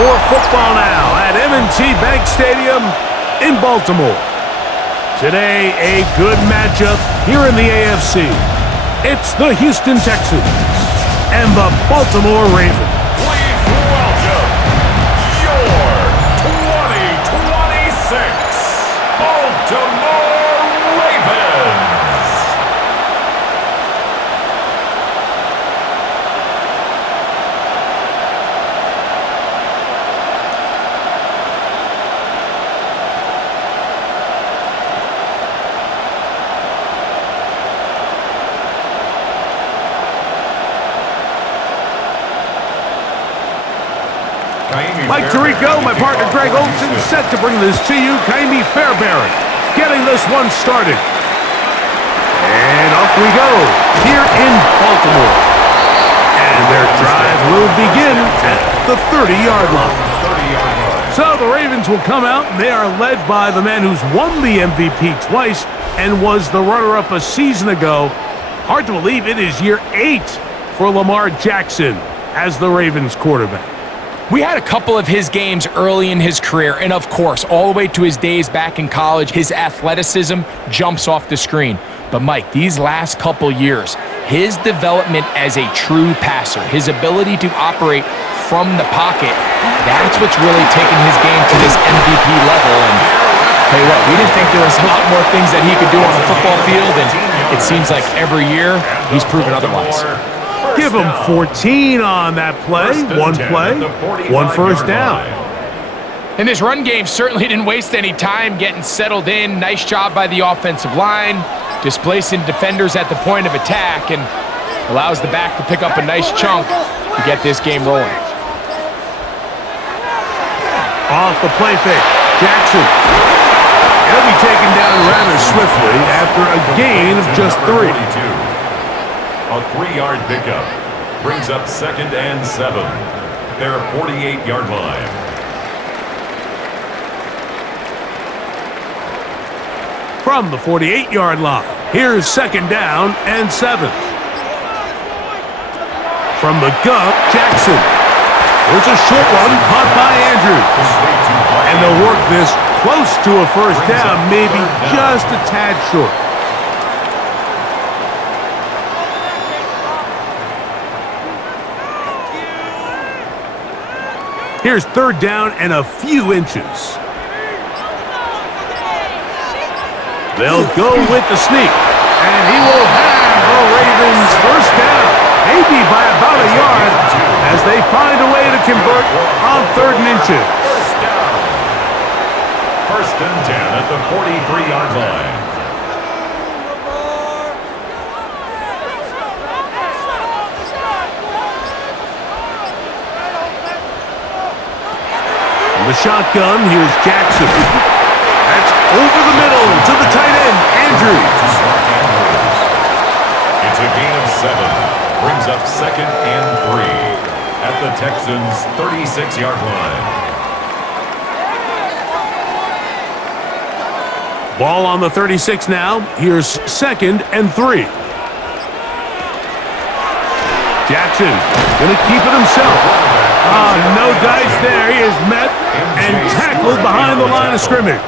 for football now at M&T Bank Stadium in Baltimore. Today, a good matchup here in the AFC. It's the Houston Texans and the Baltimore Ravens. Please welcome your 2026 Baltimore Ravens. Mike Tirico, my partner Greg Olson, set to bring this to you. Kaimi Fairbairn getting this one started. And off we go here in Baltimore. And their drive will begin at the 30-yard line. So the Ravens will come out, and they are led by the man who's won the MVP twice and was the runner-up a season ago. Hard to believe it is year 8 for Lamar Jackson as the Ravens quarterback. We had a couple of his games early in his career, and of course, all the way to his days back in college, his athleticism jumps off the screen. But Mike, these last couple years, his development as a true passer, his ability to operate from the pocket, that's what's really taken his game to this MVP level. And tell you what, we didn't think there was a lot more things that he could do on the football field, and it seems like every year he's proven otherwise. Give him 14 on that play. One first down. And this run game certainly didn't waste any time getting settled in. Nice job by the offensive line, displacing defenders at the point of attack, and allows the back to pick up a nice chunk to get this game rolling. Off the play fake, Jackson. He'll be taken down rather swiftly after a gain of just 3. A 3-yard pickup brings up 2nd and 7. Their 48-yard line. From the 48-yard line, here's 2nd down and 7. From the gun, Jackson. There's a short one caught by Andrews. And they'll work this close to a first down, maybe just a tad short. Here's 3rd down and a few inches. They'll go with the sneak, and he will have the Ravens first down, maybe by about a yard, as they find a way to convert on 3rd and inches. First and 10 at the 43-yard line. The shotgun, here's Jackson. That's over the middle to the tight end, Andrews. It's a gain of 7. Brings up 2nd and 3 at the Texans' 36-yard line. Ball on the 36 now. Here's 2nd and 3. Jackson gonna keep it himself. No dice there. He is met and tackled behind the line of scrimmage.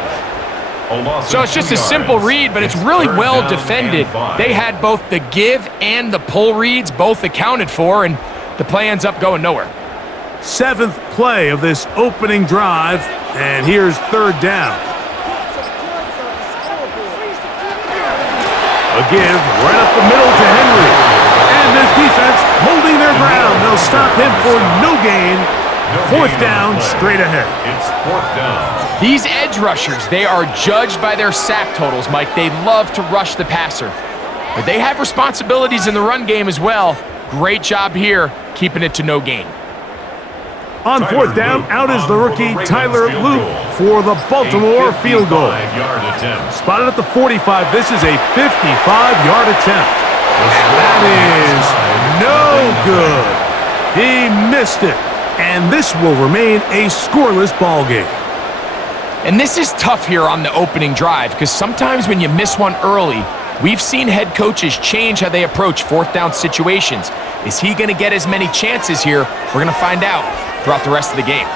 So it's just a simple read, but it's really well defended. They had both the give and the pull reads both accounted for, and the play ends up going nowhere. 7th play of this opening drive, and here's 3rd down. A give right up the middle to Henry. And this defense holding their ground. They'll stop him for no gain. 4th down, straight ahead. It's 4th down. These edge rushers, they are judged by their sack totals, Mike. They love to rush the passer. But they have responsibilities in the run game as well. Great job here, keeping it to no gain. On 4th down, out is the rookie Tyler Loop for the Baltimore field goal. Spotted at the 45. This is a 55-yard attempt. And that is no good. He missed it. And this will remain a scoreless ball game. And this is tough here on the opening drive, because sometimes when you miss one early, we've seen head coaches change how they approach 4th down situations. Is he going to get as many chances here? We're going to find out throughout the rest of the game.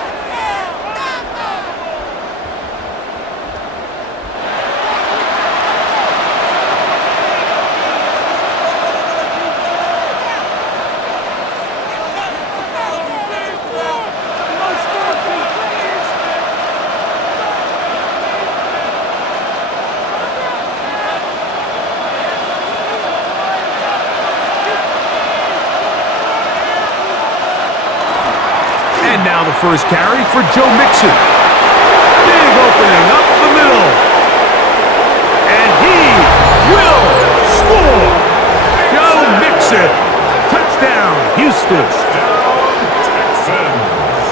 first carry for Joe Mixon. Big opening up the middle. And he will score. Joe Mixon. Touchdown, Houston.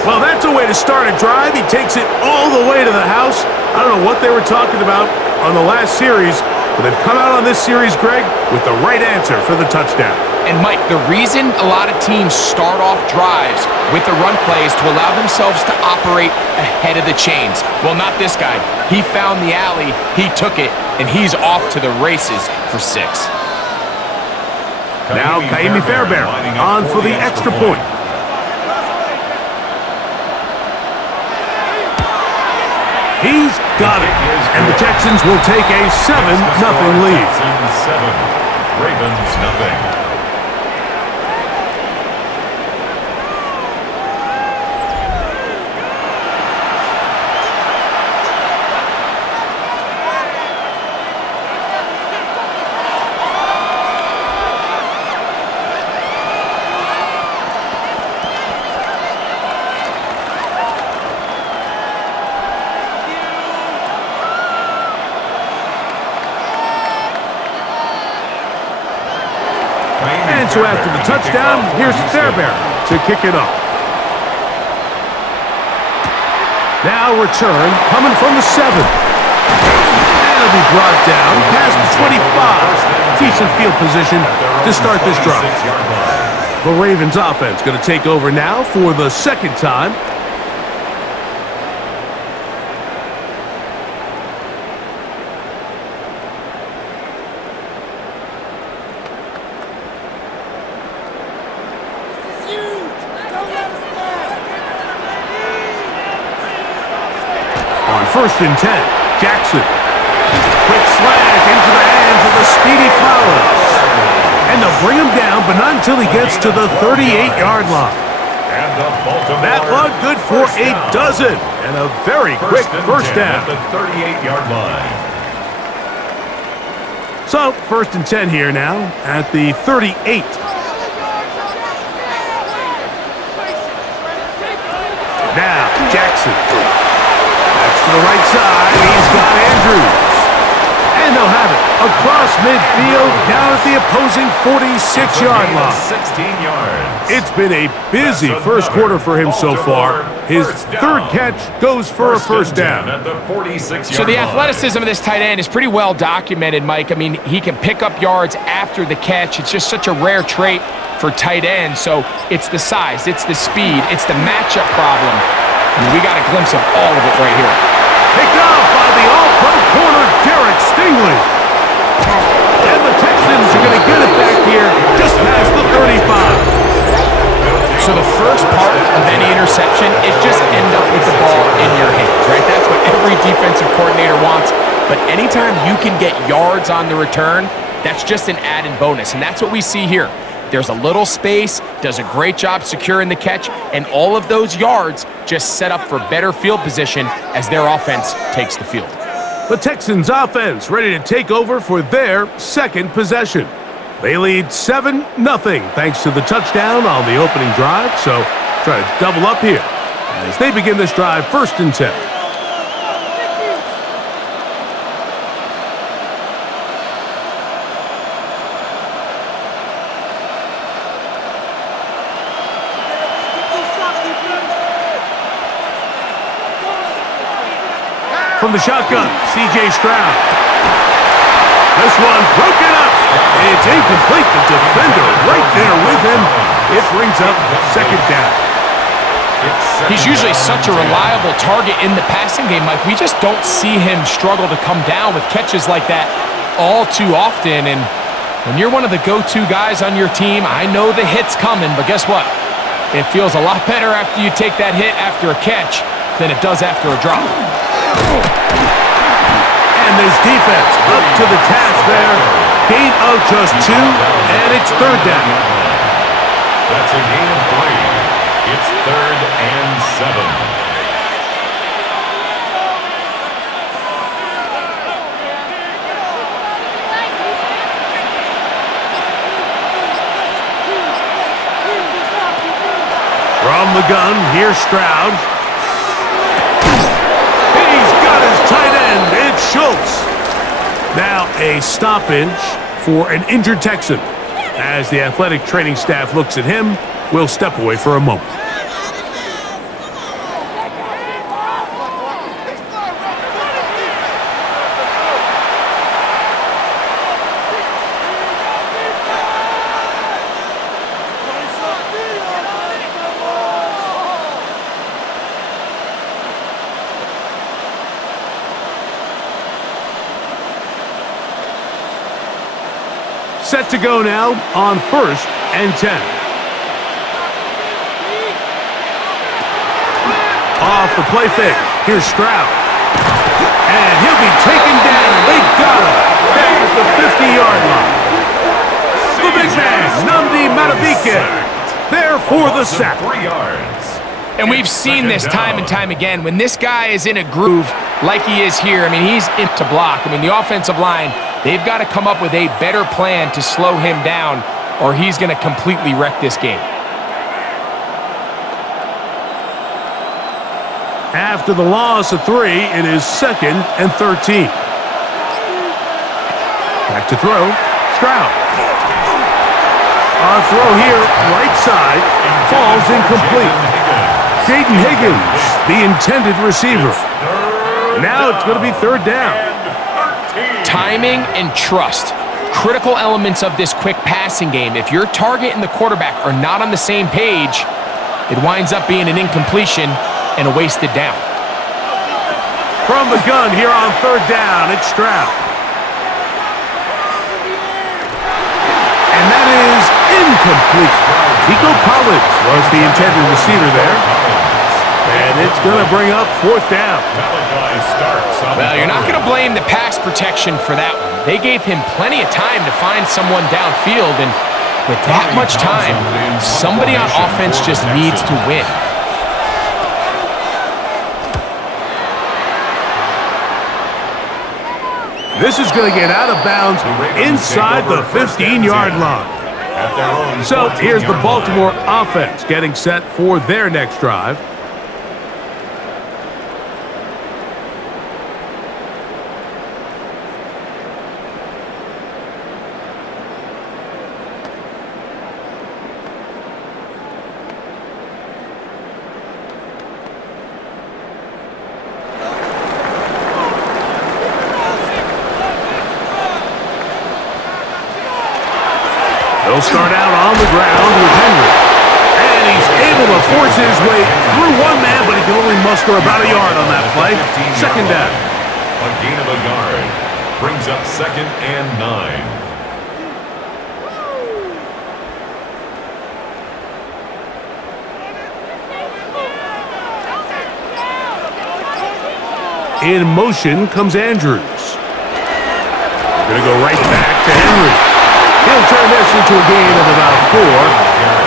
Well, that's a way to start a drive. He takes it all the way to the house. I don't know what they were talking about on the last series, but they've come out on this series, Greg, with the right answer for the touchdown. And, Mike, the reason a lot of teams start off drives with the run play is to allow themselves to operate ahead of the chains. Well, not this guy. He found the alley, he took it, and he's off to the races for 6. Now, Kaimi Fairbairn on for the extra point. He's got it, and the Texans will take a 7-0 lead. Texans 7, Ravens nothing. And so after the touchdown, here's Fairbairn to kick it off. Now return, coming from the 7. And it'll be brought down past the 25. Decent field position to start this drive. The Ravens offense going to take over now for the second time. First and 10, Jackson. Quick slant into the hands of the speedy Flowers. And they'll bring him down, but not until he gets to the 38-yard line. That one good for a dozen. And a very quick first down. At the 38-yard line. So, first and 10 here now at the 38. Now, Jackson. To the right side, he's got Andrews. And they'll have it across midfield down at the opposing 46-yard line. 16 yards. It's been a busy first quarter for him so far. His third catch goes for a first down. At the 46-yard So the line. athleticism of this tight end is pretty well documented, Mike. I mean, he can pick up yards after the catch. It's just such a rare trait for tight ends. So it's the size, it's the speed, it's the matchup problem. And we got a glimpse of all of it right here. Picked off by the all-pro corner, Derek Stingley. And the Texans are going to get it back here just past the 35. So the first part of any interception is just end up with the ball in your hands, right? That's what every defensive coordinator wants. But anytime you can get yards on the return, that's just an added bonus. And that's what we see here. There's a little space, does a great job securing the catch, and all of those yards just set up for better field position as their offense takes the field. The Texans offense ready to take over for their second possession. They lead 7-0 thanks to the touchdown on the opening drive, so try to double up here as they begin this drive first and 10. From the shotgun, C.J. Stroud. This one broken up. It's incomplete. The defender right there with him. It brings up second down. He's usually such a reliable target in the passing game, Mike. We just don't see him struggle to come down with catches like that all too often. And when you're one of the go-to guys on your team, I know the hit's coming, but guess what? It feels a lot better after you take that hit after a catch than it does after a drop. And this defense up to the task there. Gain of just 2, and it's third down. That's a gain of 3. It's 3rd and 7. From the gun, here's Stroud. He's got his tight end. It's Schultz. Now a stoppage for an injured Texan. As the athletic training staff looks at him, we'll step away for a moment. Set to go now on 1st and 10. Off the play fake. Here's Stroud. And he'll be taken down. They got him. Back at the 50-yard line. The big man, Nnamdi Madubuike, there for the sack. 3 yards. And we've seen this time and time again. When this guy is in a groove like he is here, I mean, he's in to block. I mean, the offensive line, they've got to come up with a better plan to slow him down, or he's going to completely wreck this game. After the loss of 3, it is 2nd and 13. Back to throw. Stroud. Our throw here, right side, falls incomplete. Jaden Higgins, the intended receiver. Now it's going to be 3rd down. Timing and trust, critical elements of this quick passing game. If your target and the quarterback are not on the same page, it winds up being an incompletion and a wasted down. From the gun here on 3rd down, it's Stroud. And that is incomplete. Zico Collins was the intended receiver there. And it's going to bring up 4th down. Well, you're not going to blame the pass protection for that one. They gave him plenty of time to find someone downfield, and with that much time, somebody on offense just needs to win. This is going to get out of bounds inside the 15-yard line. So here's the Baltimore offense getting set for their next drive. He'll start out on the ground with Henry. And he's able to force his way through one man, but he can only muster about a yard on that play. 2nd down. A gain of a yard brings up 2nd and 9. In motion comes Andrews. Going to go right back to Henry. He'll turn this into a gain of about 4.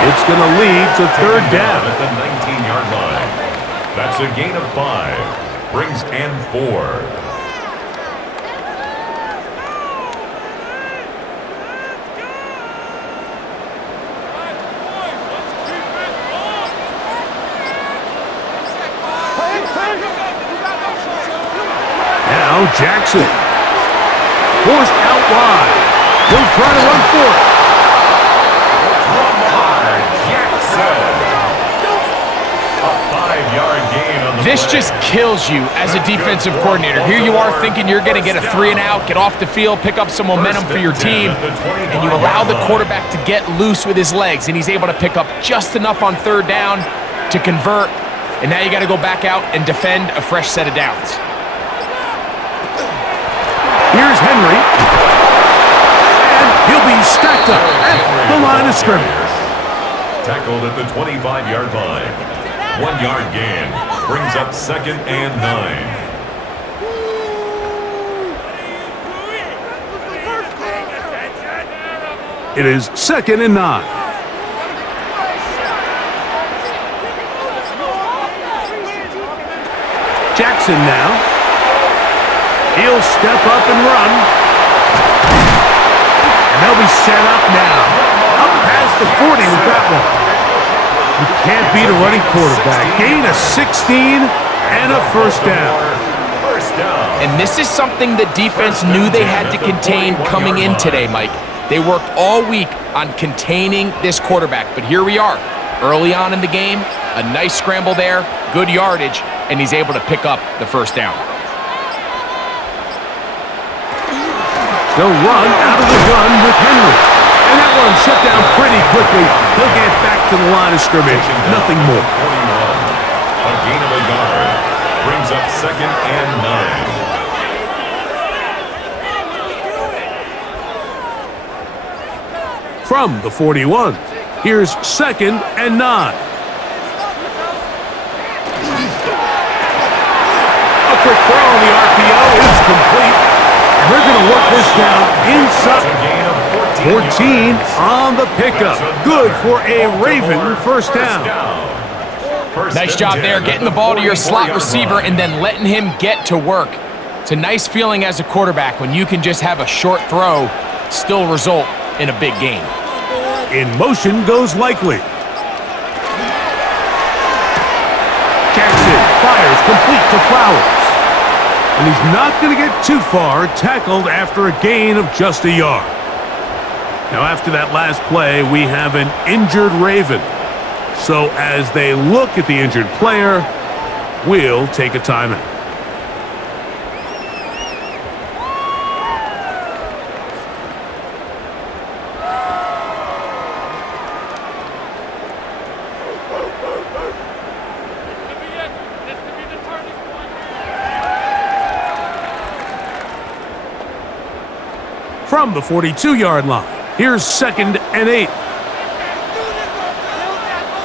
It's going to lead to 3rd down. At the 19-yard line. That's a gain of 5. Brings and 4. Now Jackson. Forced out wide. He'll try to run for it. Jackson. A 5-yard gain on the This play. just kills you as a defensive coordinator. Here you are thinking you're going to get a 3 and out, get off the field, pick up some momentum for your team, and you allow the quarterback to get loose with his legs, and he's able to pick up just enough on 3rd down to convert, and now you got to go back out and defend a fresh set of downs. Here's Henry. He'll be stacked up at the line of scrimmage. Tackled at the 25-yard line. 1-yard gain. Brings up 2nd and 9. It is 2nd and 9. Jackson now. He'll step up and run. And they'll be set up now. Up past the 40 with that one. You can't beat a running quarterback. Gain of 16 and a first down. And this is something the defense knew they had to contain coming in today, Mike. They worked all week on containing this quarterback, but here we are. Early on in the game, a nice scramble there, good yardage, and he's able to pick up the first down. They'll run out of the gun with Henry. And that one shut down pretty quickly. He'll get back to the line of scrimmage. Nothing more. 41. A gain of a yard. Brings up second and 9. From the 41, here's second and 9. A quick throw on the RPO is complete. And they're going to work this down inside. 14 on the pickup. Good for a Raven first down. Nice job there, getting the ball to your slot receiver and then letting him get to work. It's a nice feeling as a quarterback when you can just have a short throw, still result in a big game. In motion goes Likely. Jackson fires complete to Flowers. And he's not going to get too far, tackled after a gain of just a yard. Now, after that last play, we have an injured Raven. So as they look at the injured player, we'll take a timeout. From the 42-yard line, here's second and 8.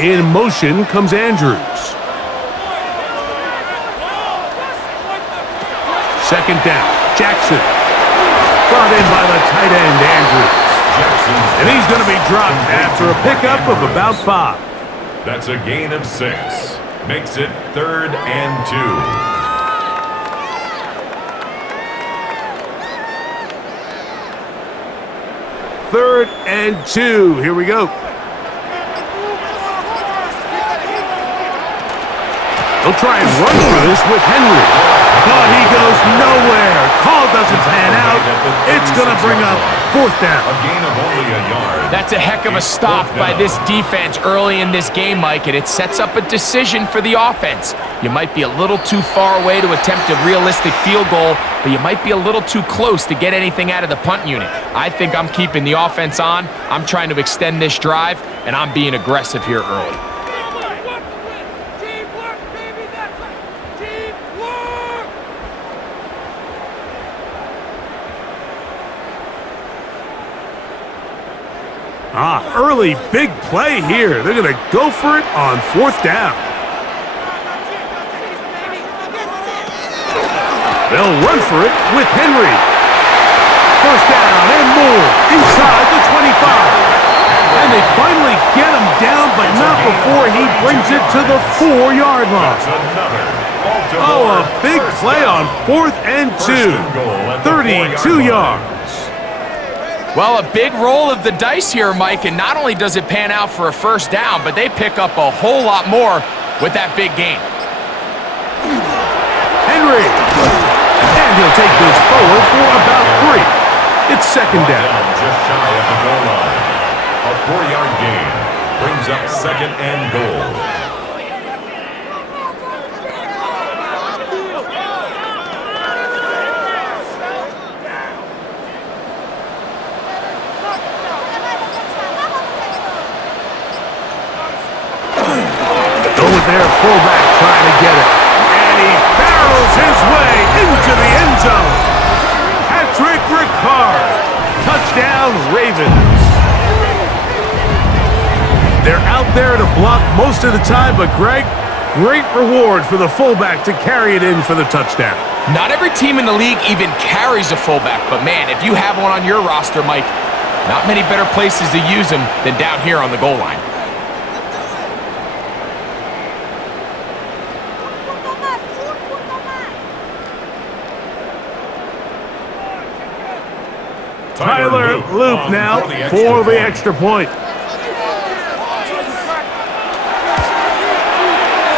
In motion comes Andrews. Second down, Jackson. Brought in by the tight end, Andrews. And he's going to be dropped after a pickup of about 5. That's a gain of 6. Makes it 3rd and 2. Third and 2. Here we go. They'll try and run for this with Henry. But he goes nowhere. Call doesn't pan out. It's going to bring up 4th down. A gain of only a yard. That's a heck of a stop by this defense early in this game, Mike, and it sets up a decision for the offense. You might be a little too far away to attempt a realistic field goal, but you might be a little too close to get anything out of the punt unit. I think I'm keeping the offense on. I'm trying to extend this drive, and I'm being aggressive here early. Early big play here. They're going to go for it on 4th down. They'll run for it with Henry. First down and more inside the 25. And they finally get him down, but not before he brings it to the 4-yard line. Oh, a big play on 4th and 2. 32 yards. Well, a big roll of the dice here, Mike, and not only does it pan out for a first down, but they pick up a whole lot more with that big gain. Henry. And he'll take this forward for about 3. It's second down. Just shy of the goal line. A 4-yard gain brings up second and goal. Their fullback trying to get it. And he barrels his way into the end zone. Patrick Ricard. Touchdown, Ravens. They're out there to block most of the time, but Greg, great reward for the fullback to carry it in for the touchdown. Not every team in the league even carries a fullback, but man, if you have one on your roster, Mike, not many better places to use him than down here on the goal line. Tyler Loop now for the extra point.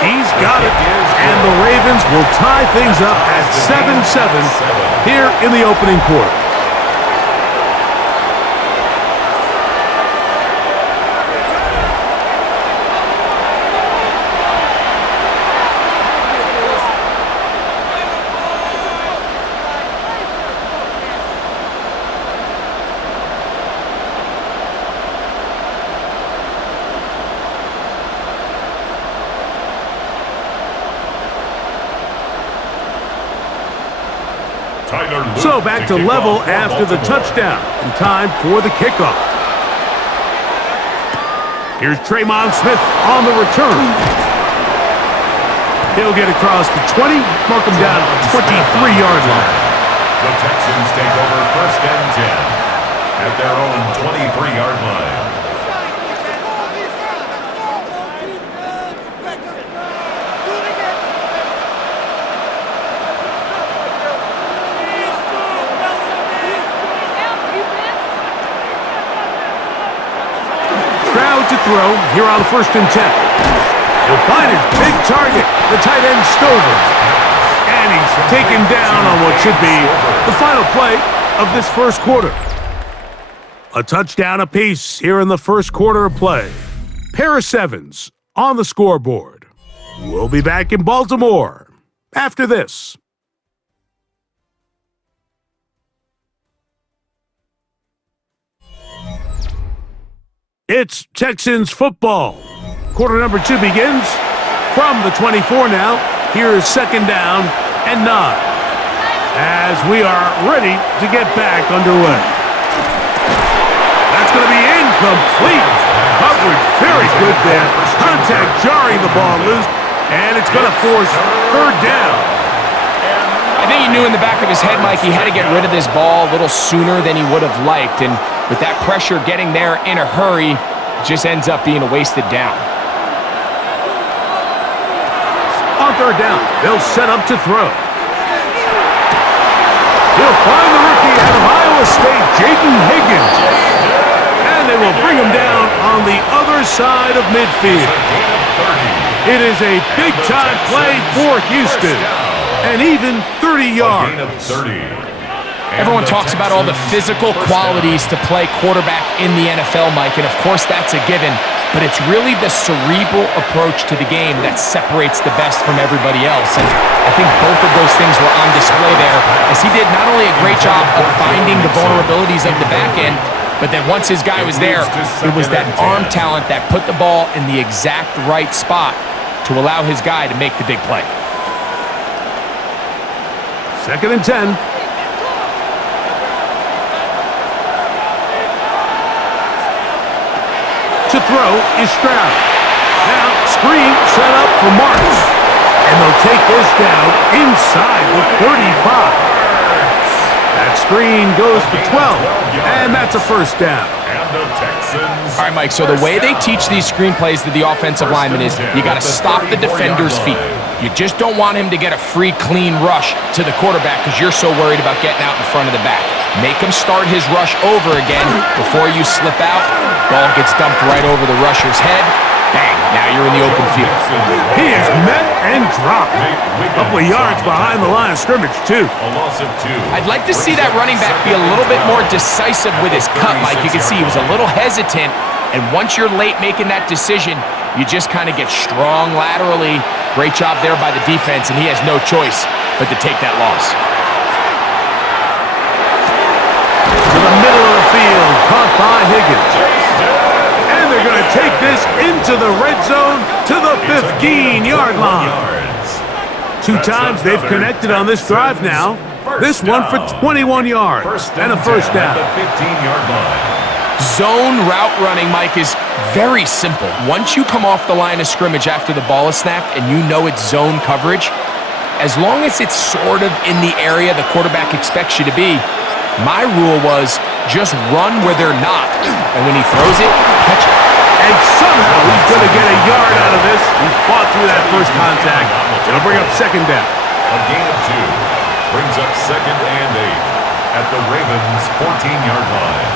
He's got it. And the Ravens will tie things up at 7-7 here in the opening quarter. So back to level after the touchdown, and time for the kickoff. Here's Tremon Smith on the return. He'll get across the 20, mark him down at the 23-yard line. The Texans take over 1st and 10 at their own 23-yard line. To throw here on 1st and 10. He'll find his big target, the tight end Stover. And he's taken down on what should be the final play of this first quarter. A touchdown apiece here in the first quarter of play. Pair of sevens on the scoreboard. We'll be back in Baltimore after this. It's Texans football. Quarter number 2 begins from the 24 now. Here is 2nd down and 9 as we are ready to get back underway. That's going to be incomplete. Coverage very good there. Contact jarring the ball loose, and it's going to force 3rd down. I think he knew in the back of his head, Mike, he had to get rid of this ball a little sooner than he would have liked. And with that pressure getting there in a hurry, it just ends up being a wasted down. On 3rd down, they'll set up to throw. He'll find the rookie out of Iowa State, Jaden Higgins. And they will bring him down on the other side of midfield. It is a big-time play for Houston. And even 30 yards. Everyone talks about all the physical qualities to play quarterback in the NFL, Mike, and of course that's a given, but it's really the cerebral approach to the game that separates the best from everybody else, and I think both of those things were on display there, as he did not only a great job of finding the vulnerabilities of the back end, but then once his guy was there, it was that arm talent that put the ball in the exact right spot to allow his guy to make the big play. 2nd and 10. To throw is Stroud. Now, screen set up for Marks. And they'll take this down inside the 35. That screen goes for 12. And that's a 1st down. All right, Mike, so the way they teach these screenplays to the offensive lineman is you got to stop the defender's feet. You just don't want him to get a free, clean rush to the quarterback because you're so worried about getting out in front of the back. Make him start his rush over again before you slip out. Ball gets dumped right over the rusher's head. Bang, now you're in the open field. He is met and dropped. A couple of yards behind the line of scrimmage, too. I'd like to see that running back be a little bit more decisive with his cut, Mike. You can see he was a little hesitant, and once you're late making that decision, you just kind of get strong laterally. Great job there by the defense, and he has no choice but to take that loss. To the middle of the field, caught by Higgins. And they're going to take this into the red zone to the 15-yard line. 2 times they've connected on this drive now. This one for 21 yards and a 1st down. Zone route running, Mike, is very simple. Once you come off the line of scrimmage after the ball is snapped and you know it's zone coverage, as long as it's sort of in the area the quarterback expects you to be, my rule was just run where they're not. And when he throws it, catch it. And somehow he's going to get a yard out of this. He fought through that first contact. It'll bring up 2nd down. A gain of 2 brings up 2nd and 8 at the Ravens' 14-yard line.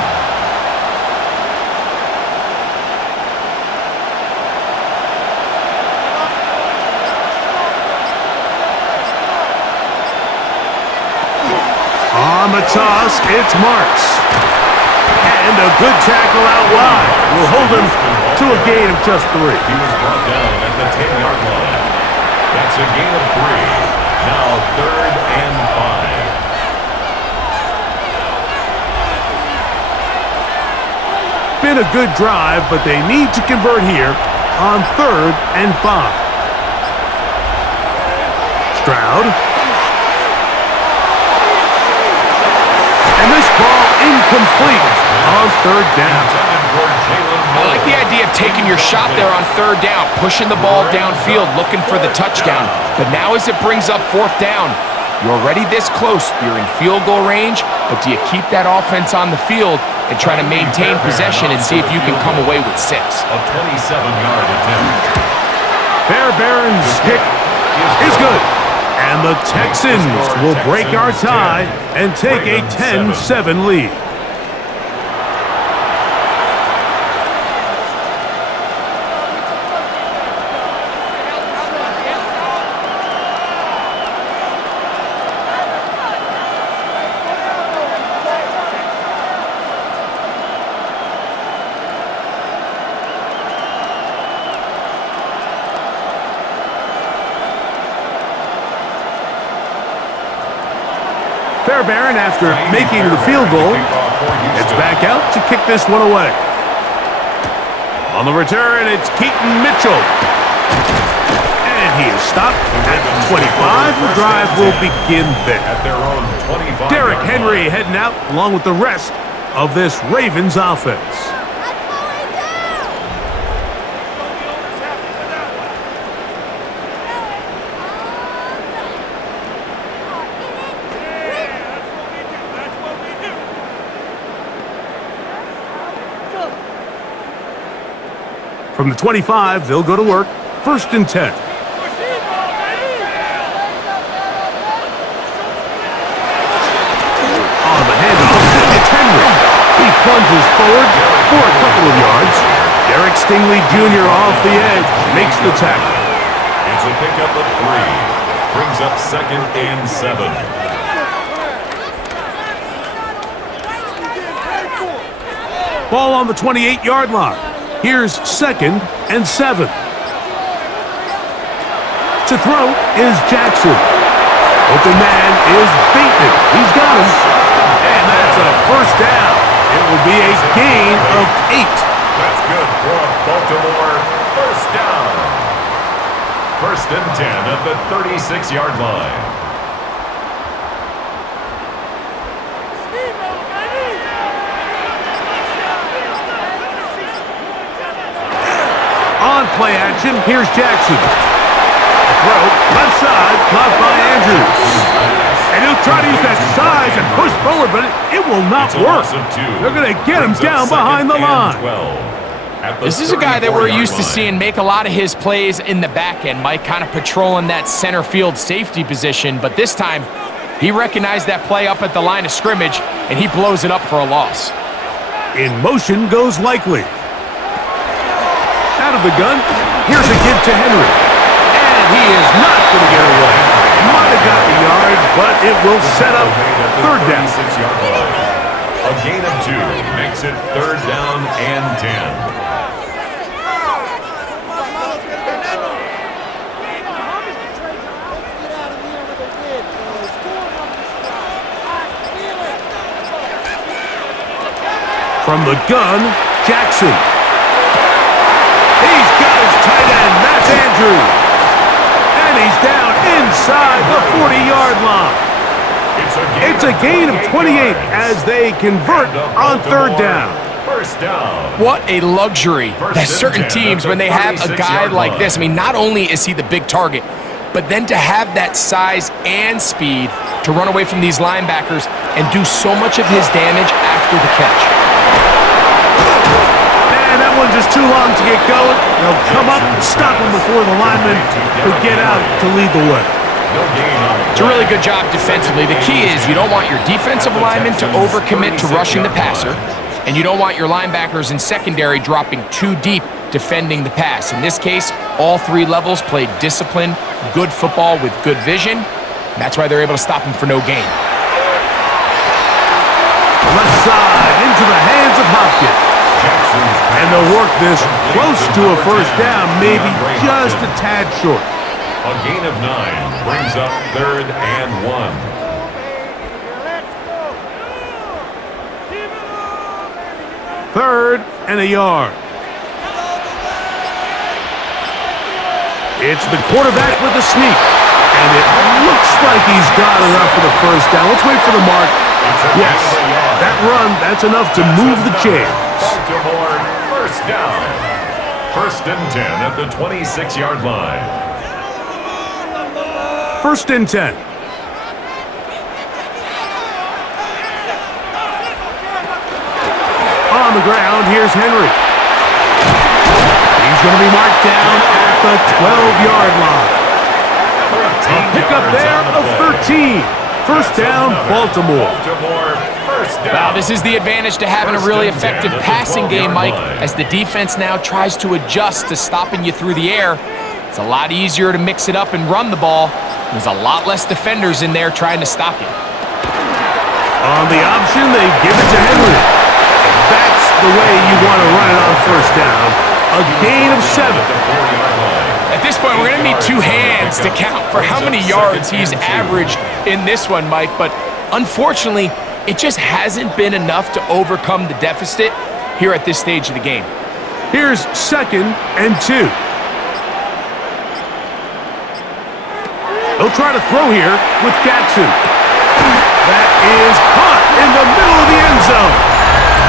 toss, it's Marks. And a good tackle out wide will hold him to a gain of just 3. He was brought down at the 10-yard line. That's a gain of 3. Now 3rd and 5. Been a good drive, but they need to convert here on 3rd and 5. Stroud. And this ball incomplete on 3rd down. I like the idea of taking your shot there on 3rd down, pushing the ball downfield, looking for the touchdown. But now as it brings up 4th down, you're already this close. You're in field goal range, but do you keep that offense on the field and try to maintain possession and see if you can come away with 6? A 27-yard attempt. Fairbairn's kick is good. And the Texans will break our tie and take a 10-7 lead. Fairbairn, after making the field goal, it's back out to kick this one away. On the return, it's Keaton Mitchell. And he is stopped at 25. The drive will begin there. At their own 25. Derrick Henry heading out along with the rest of this Ravens offense. From the 25, they'll go to work. 1st and 10. On the handoff, it's Henry. He plunges forward for a couple of yards. Derek Stingley Jr. off the edge makes the tackle. It's a pickup of 3. Brings up 2nd and 7. Ball on the 28-yard line. Here's 2nd and 7. To throw is Jackson. Open man is Bateman. He's got him. And that's a 1st down. It will be a gain of 8. That's good for a Baltimore 1st down. 1st and 10 at the 36-yard line. On play action, here's Jackson. Throw, left side, caught by Andrews. And he'll try to use that size and push forward, but it will not work. They're going to get him down behind the line. This is a guy that we're used to seeing make a lot of his plays in the back end, Mike, kind of patrolling that center field safety position. But this time, he recognized that play up at the line of scrimmage, and he blows it up for a loss. In motion goes Likely. Out of the gun, here's a give to Henry. And he is not going to get away. Might have got the yard, but it will set up 3rd down. A gain of 2 makes it 3rd down and 10. From the gun, Jackson. He's got his tight end, that's Andrews. And he's down inside the 40-yard line. It's a gain of 28 as they convert on 3rd down. 1st down. What a luxury that certain teams, when they have a guy like this, I mean, not only is he the big target, but then to have that size and speed to run away from these linebackers and do so much of his damage after the catch. And that one just too long to get going. They'll come up and stop him before the lineman could get out to lead the way. It's a really good job defensively. The key is you don't want your defensive linemen to overcommit to rushing the passer, and you don't want your linebackers in secondary dropping too deep defending the pass. In this case, all 3 levels played disciplined, good football with good vision. That's why they're able to stop him for no gain. Left side into the hands of Hopkins. And they'll work this close to a first down, maybe just a tad short. A gain of 9 brings up 3rd and 1. Third and a yard. It's the quarterback with the sneak. And it looks like he's got enough for the first down. Let's wait for the mark. Yes, that run, that's enough to move the chains. Baltimore, first down. 1st and 10 at the 26-yard line. 1st and 10. On the ground, here's Henry. He's going to be marked down at the 12-yard line. A pickup there of 13. First down, Baltimore. Wow, this is the advantage to having a really effective passing game, Mike, as the defense now tries to adjust to stopping you through the air. It's a lot easier to mix it up and run the ball. There's a lot less defenders in there trying to stop you. On the option, they give it to Henry. That's the way you want to run it on first down. A gain of 7. At this point, we're going to need 2 hands to count for how many yards he's averaged in this one, Mike. But unfortunately, it just hasn't been enough to overcome the deficit here at this stage of the game. Here's 2nd and 2. He'll try to throw here with Jackson. That is caught in the middle of the end zone.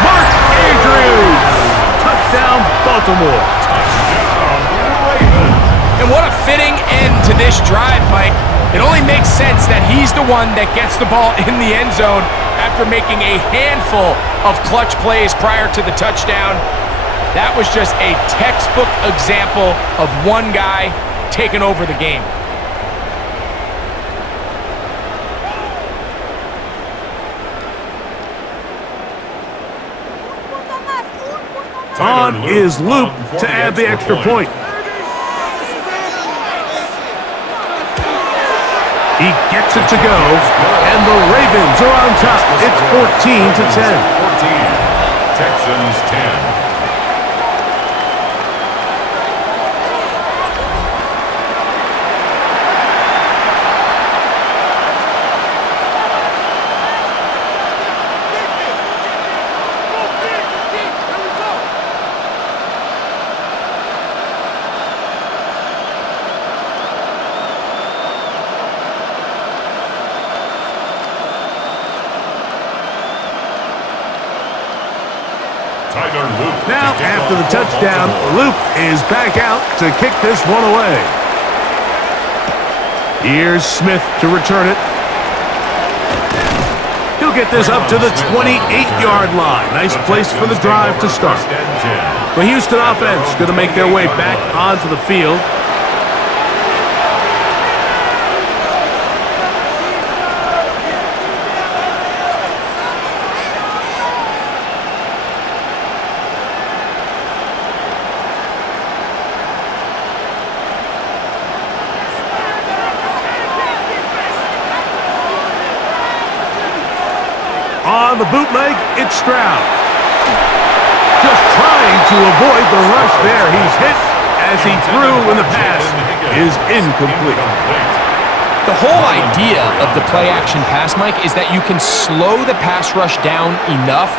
Mark Andrews. Touchdown, Baltimore. And what a fitting end to this drive, Mike. It only makes sense that he's the one that gets the ball in the end zone after making a handful of clutch plays prior to the touchdown. That was just a textbook example of one guy taking over the game. On is Luke to add the extra point. He gets it to go, and the Ravens are on top. It's 14-10. 14. Texans 10. Now, after the touchdown, Luke is back out to kick this one away. Here's Smith to return it. He'll get this up to the 28-yard line. Nice place for the drive to start. The Houston offense going to make their way back onto the field. On the bootleg, it's Stroud. Just trying to avoid the rush there. He's hit as he threw when the pass is incomplete. The whole idea of the play-action pass, Mike, is that you can slow the pass rush down enough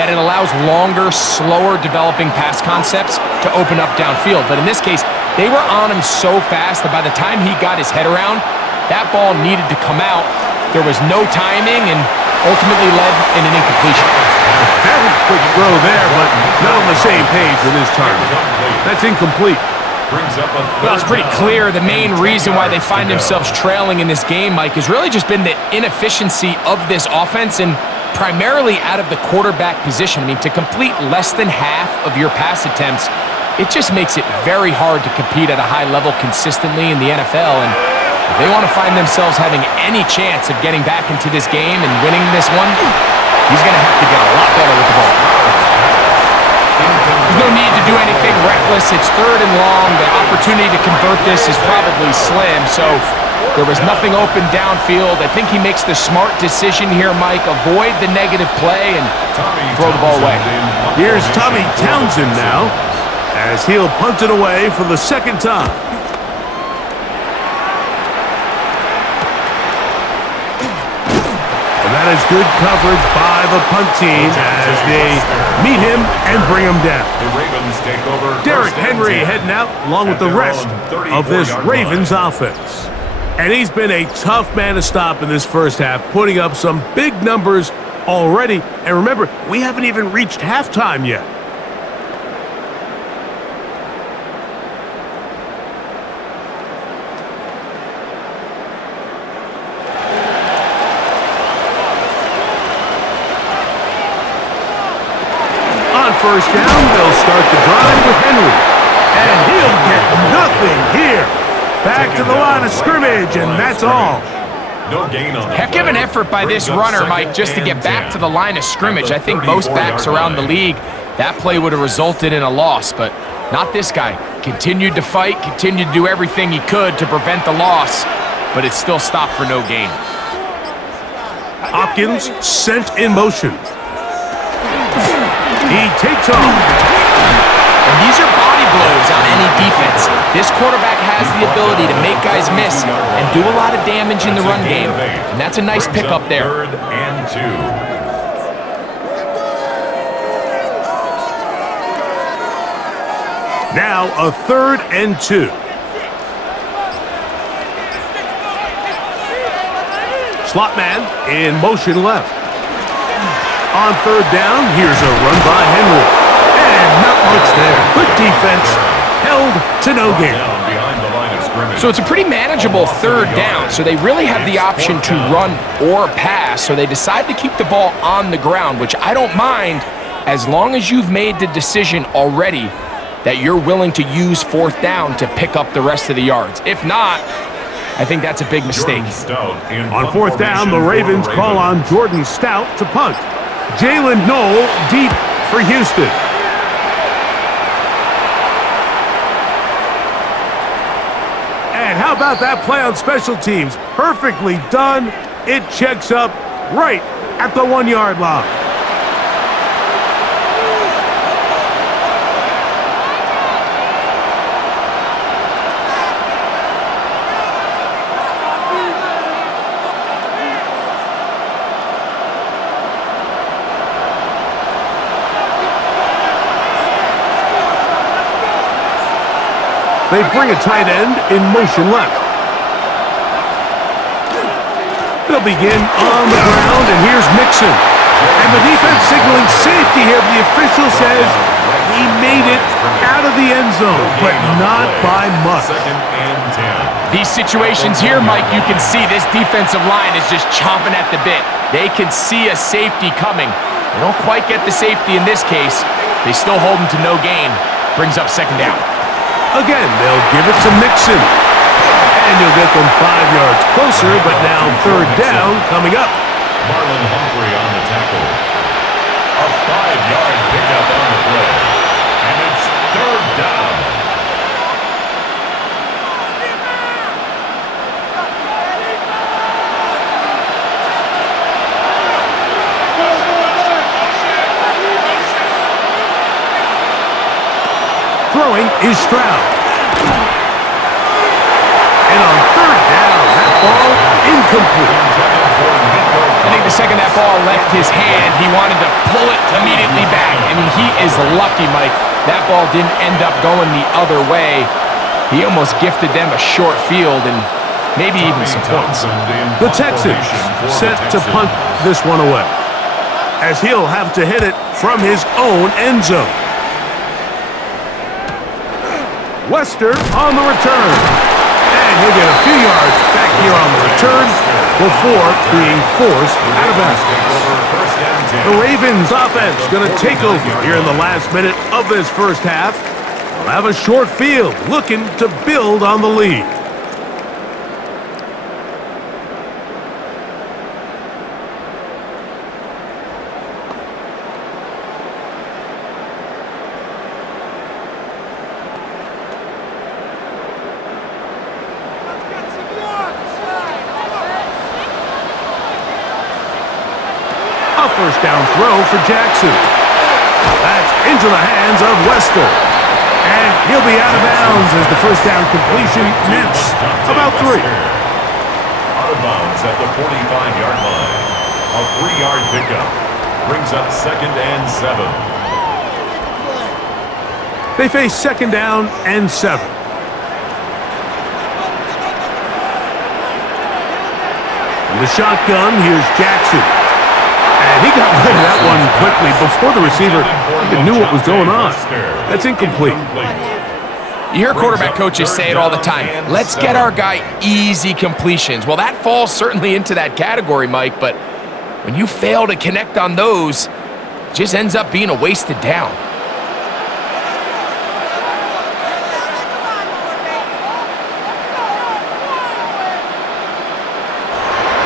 that it allows longer, slower developing pass concepts to open up downfield. But in this case, they were on him so fast that by the time he got his head around, that ball needed to come out. There was no timing and ultimately led in an incompletion. Very quick throw there, but not on the same page with his target. That's incomplete. Well, it's pretty clear the main reason why they find themselves trailing in this game, Mike, has really just been the inefficiency of this offense and primarily out of the quarterback position. I mean, to complete less than half of your pass attempts, it just makes it very hard to compete at a high level consistently in the NFL. And if they want to find themselves having any chance of getting back into this game and winning this one, he's going to have to get a lot better with the ball. There's no need to do anything reckless. It's 3rd and long. The opportunity to convert this is probably slim. So There was nothing open downfield. I think he makes the smart decision here, Mike. Avoid the negative play and throw the ball away. Here's Tommy Townsend now, as he'll punt it away for the second time. And that is good coverage by the punt team as they meet him and bring him down. The Ravens take over. Derrick Henry heading out along with the rest of this Ravens offense. And he's been a tough man to stop in this first half, putting up some big numbers already. And remember, we haven't even reached halftime yet. On first down, they'll start the drive with Henry. And he'll get nothing here. Back to the line of scrimmage, and that's all. No gain on the Heck of an effort by this runner, Mike, just to get back to the line of scrimmage. I think most backs around the league, that play would have resulted in a loss, but not this guy. Continued to fight, continued to do everything he could to prevent the loss, but it still stopped for no gain. Hopkins sent in motion. He takes off. And these are body blows on any defense. This quarterback has the ability to make guys miss and do a lot of damage in the run game. And that's a nice pickup there. Third and 2. Now a 3rd and 2. Slot man in motion left. On 3rd down, here's a run by Henry. And not much there. Good defense. Held to no gain. So it's a pretty manageable 3rd down. So they really have the option to run or pass. So they decide to keep the ball on the ground, which I don't mind as long as you've made the decision already that you're willing to use 4th down to pick up the rest of the yards. If not, I think that's a big mistake. On 4th down, the Ravens call on Jordan Stout to punt. Jalen Knoll deep for Houston. And how about that play on special teams? Perfectly done. It checks up right at the 1-yard line. They bring a tight end in motion left. They'll begin on the ground, and here's Mixon. And the defense signaling safety here. The official says he made it out of the end zone, but not by much. These situations here, Mike, you can see this defensive line is just chomping at the bit. They can see a safety coming. They don't quite get the safety in this case. They still hold him to no gain. Brings up 2nd down. Again, they'll give it to Mixon. And you'll get them 5 yards closer, but now 3rd down coming up. Marlon Humphrey on the tackle. A 5-yard pickup on the play. And it's 3rd down. Throwing is Stroud. And on 3rd down, that ball incomplete. I think the second that ball left his hand, he wanted to pull it immediately back. I mean, he is lucky, Mike. That ball didn't end up going the other way. He almost gifted them a short field and maybe even some points. The Texans set to punt this one away, as he'll have to hit it from his own end zone. Wester on the return. And he'll get a few yards back here on the return before being forced out of bounds. The Ravens offense going to take over here in the last minute of this first half. They'll have a short field looking to build on the lead. first down throw for Jackson. That's into the hands of Wester. And he'll be out of bounds as the first down completion nets about 3. Out of bounds at the 45-yard line. A 3-yard pickup brings up 2nd and 7. They face 2nd down and 7. In the shotgun, here's Jackson. And he got rid of that one quickly before the receiver even knew what was going on. That's incomplete. You hear quarterback coaches say it all the time. Let's get our guy easy completions. Well, that falls certainly into that category, Mike, but when you fail to connect on those, it just ends up being a wasted down.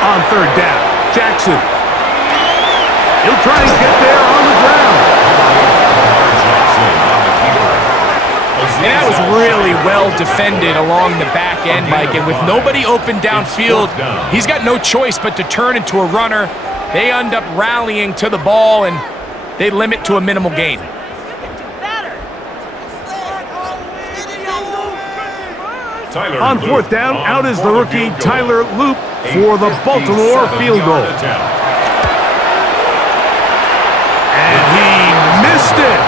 On 3rd down, Jackson. He'll try and get there on the ground. And that was really well defended along the back end, Mike. And with nobody open downfield, he's got no choice but to turn into a runner. They end up rallying to the ball, and they limit to a minimal gain. On 4th down, out is the rookie Tyler Loop for the Baltimore field goal. And he missed it.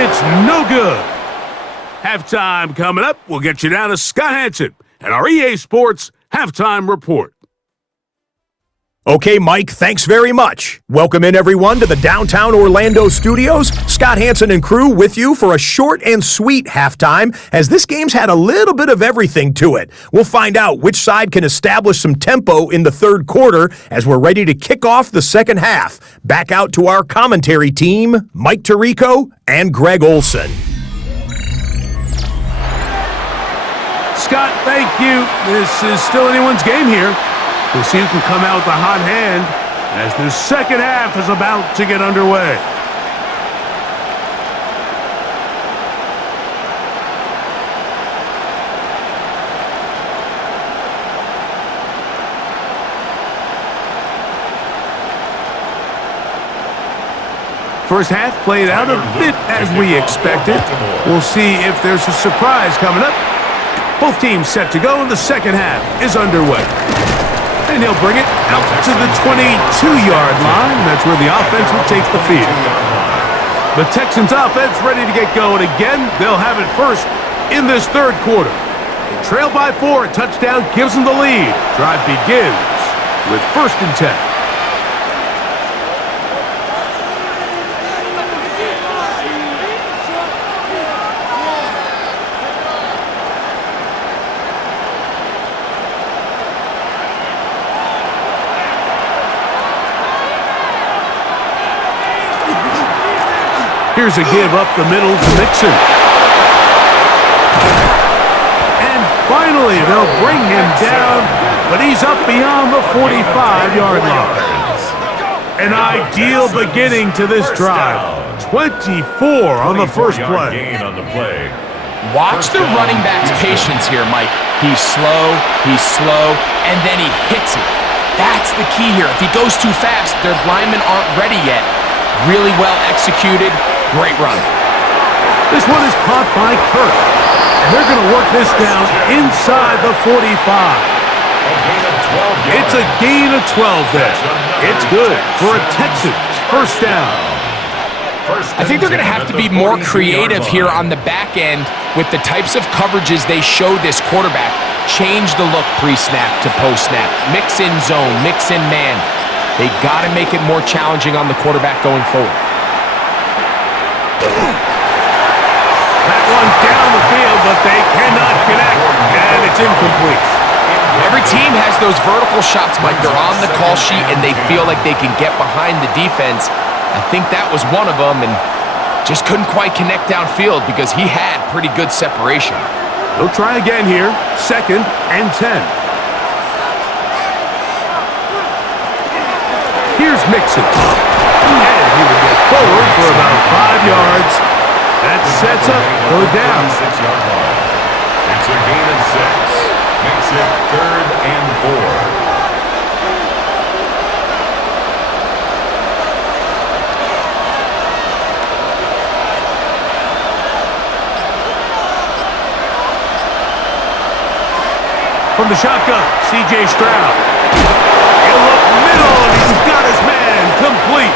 It's no good. Halftime coming up. We'll get you down to Scott Hansen and our EA Sports Halftime Report. Okay, Mike, thanks very much. Welcome in, everyone, to the downtown Orlando studios. Scott Hansen and crew with you for a short and sweet halftime, as this game's had a little bit of everything to it. We'll find out which side can establish some tempo in the 3rd quarter as we're ready to kick off the 2nd half. Back out to our commentary team, Mike Tirico and Greg Olson. Scott, thank you. This is still anyone's game here. We'll see who can come out with a hot hand as the 2nd half is about to get underway. First half played out a bit as we expected. We'll see if there's a surprise coming up. Both teams set to go, and the 2nd half is underway. And he'll bring it out to the 22-yard line. That's where the offense will take the field. The Texans offense ready to get going again. They'll have it first in this 3rd quarter. They trail by 4. A touchdown gives them the lead. Drive begins with 1st and 10. Here's a give up the middle to Mixon. And finally, they'll bring him down, but he's up beyond the 45-yard line. An ideal beginning to this drive. 24 on the first play. Watch the running back's patience here, Mike. He's slow, and then he hits it. That's the key here. If he goes too fast, their linemen aren't ready yet. Really well executed. Great run. This one is caught by Kirk. And they're going to work this down inside the 45. It's a gain of 12 there. It's good for a Texans first down. I think they're going to have to be more creative here on the back end with the types of coverages they show this quarterback. Change the look pre-snap to post-snap. Mix in zone, mix in man. They got to make it more challenging on the quarterback going forward. That one down the field, but they cannot connect, and it's incomplete. Every team has those vertical shots, Mike. They're on the call sheet, and they feel like they can get behind the defense. I think that was one of them, and just couldn't quite connect downfield because he had pretty good separation. They'll try again here, 2nd and 10. Here's Mixon. And he will get forward for about 5 yards. That sets up third down. It's a gain of 6. Makes it 3rd and 4. from the shotgun. C.J. Stroud. He'll look middle, and he's got his man complete.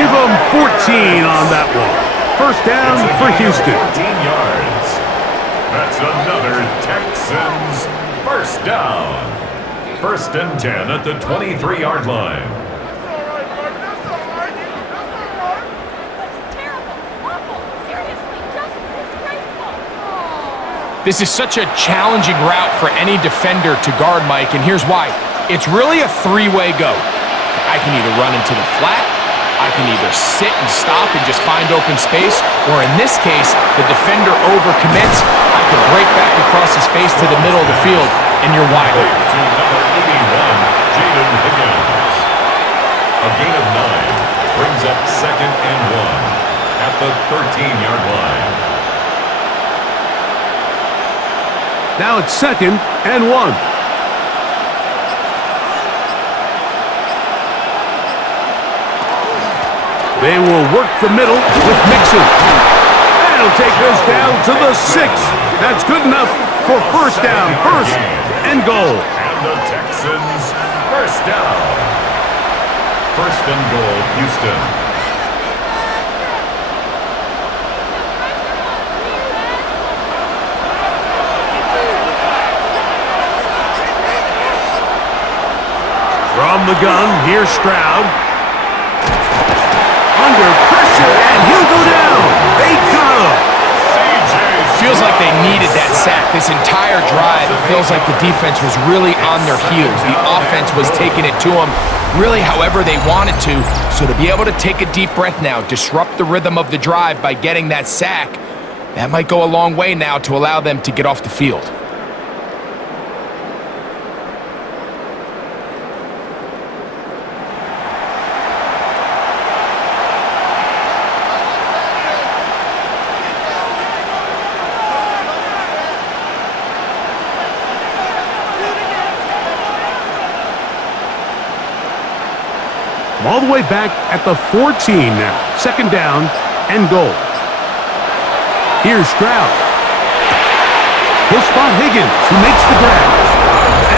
Give him 14 on that one. First down for Houston. 14 yards. That's another Texans first down. First and 10 at the 23-yard line. This is such a challenging route for any defender to guard, Mike, and here's why. It's really a three-way go. I can either run into the flat, I can either sit and stop and just find open space, or in this case, the defender overcommits. I can break back across his face to the middle of the field, and you're wide open. To number 81, Jaden Higgins. A gain of 9 brings up second and 1 at the 13-yard line. Now it's second and 1. They will work the middle with Mixon. And he'll take this down to the 6. That's good enough for first down, first and goal. And the Texans first down. First and goal, Houston. From the gun, here's Stroud. Under pressure, and he'll go down. They got him. Feels like they needed that sack. This entire drive, it feels like the defense was really on their heels. The offense was taking it to them really however they wanted to. So to be able to take a deep breath now, disrupt the rhythm of the drive by getting that sack, that might go a long way now to allow them to get off the field. All the way back at the 14 now. Second down and goal. Here's Stroud. He'll spot Higgins, who makes the grab.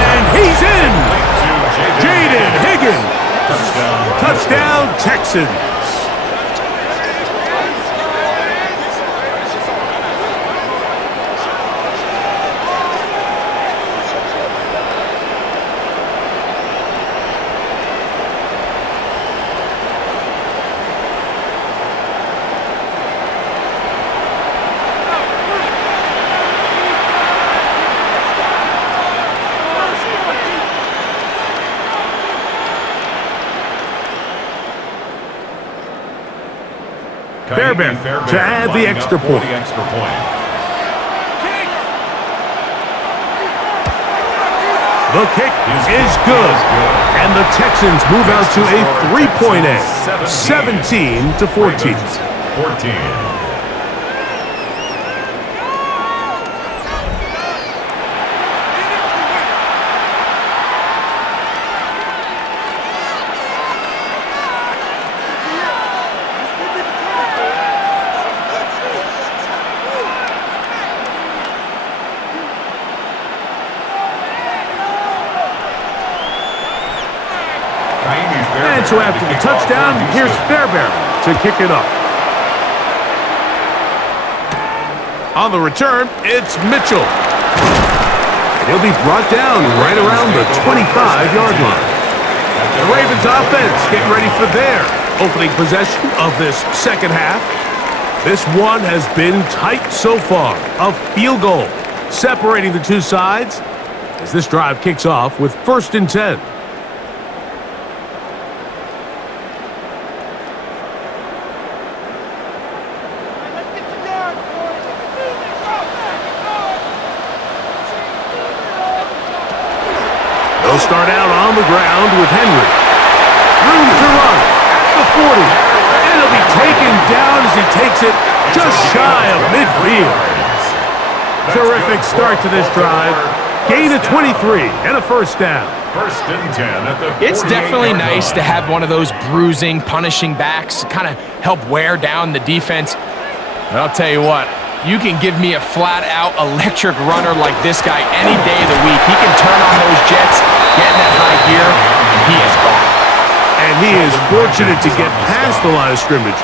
And he's in! Jaden Higgins! Touchdown, Texans! Fairbairn to add the extra point. The kick is good. And the Texans move out to a 3-point edge, 17-14. And so after the touchdown, here's Fairbairn to kick it off. On the return, it's Mitchell. And he'll be brought down right around the 25-yard line. The Ravens offense getting ready for their opening possession of this second half. This one has been tight so far. A field goal separating the two sides as this drive kicks off with first and 10. They'll start out on the ground with Henry. Room to run at the 40. And he'll be taken down as he takes it just shy of midfield. Terrific start to this drive. Gain of 23 and a first down. First and 10 at the 48-yard line. It's definitely nice to have one of those bruising, punishing backs kind of help wear down the defense. And I'll tell you what, you can give me a flat-out electric runner like this guy any day of the week. He can turn on those jets, get in that high gear, and he is gone. And he is fortunate to get past the line of scrimmage.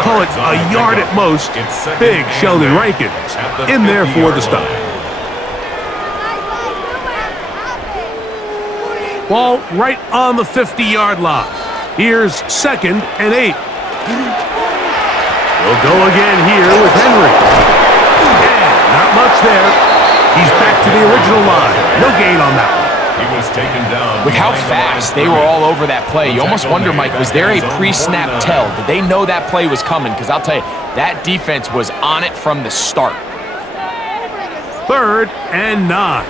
Call it a yard at most. Big Sheldon Rankins in there for the stop. Ball right on the 50-yard line. Here's 2nd and 8. We'll go again here with Henry. And not much there. He's back to the original line. No gain on that one. He was taken down. With how fast they were all over that play, you almost wonder, Mike, was there a pre-snap tell? Did they know that play was coming? Because I'll tell you, that defense was on it from the start. 3rd and 9.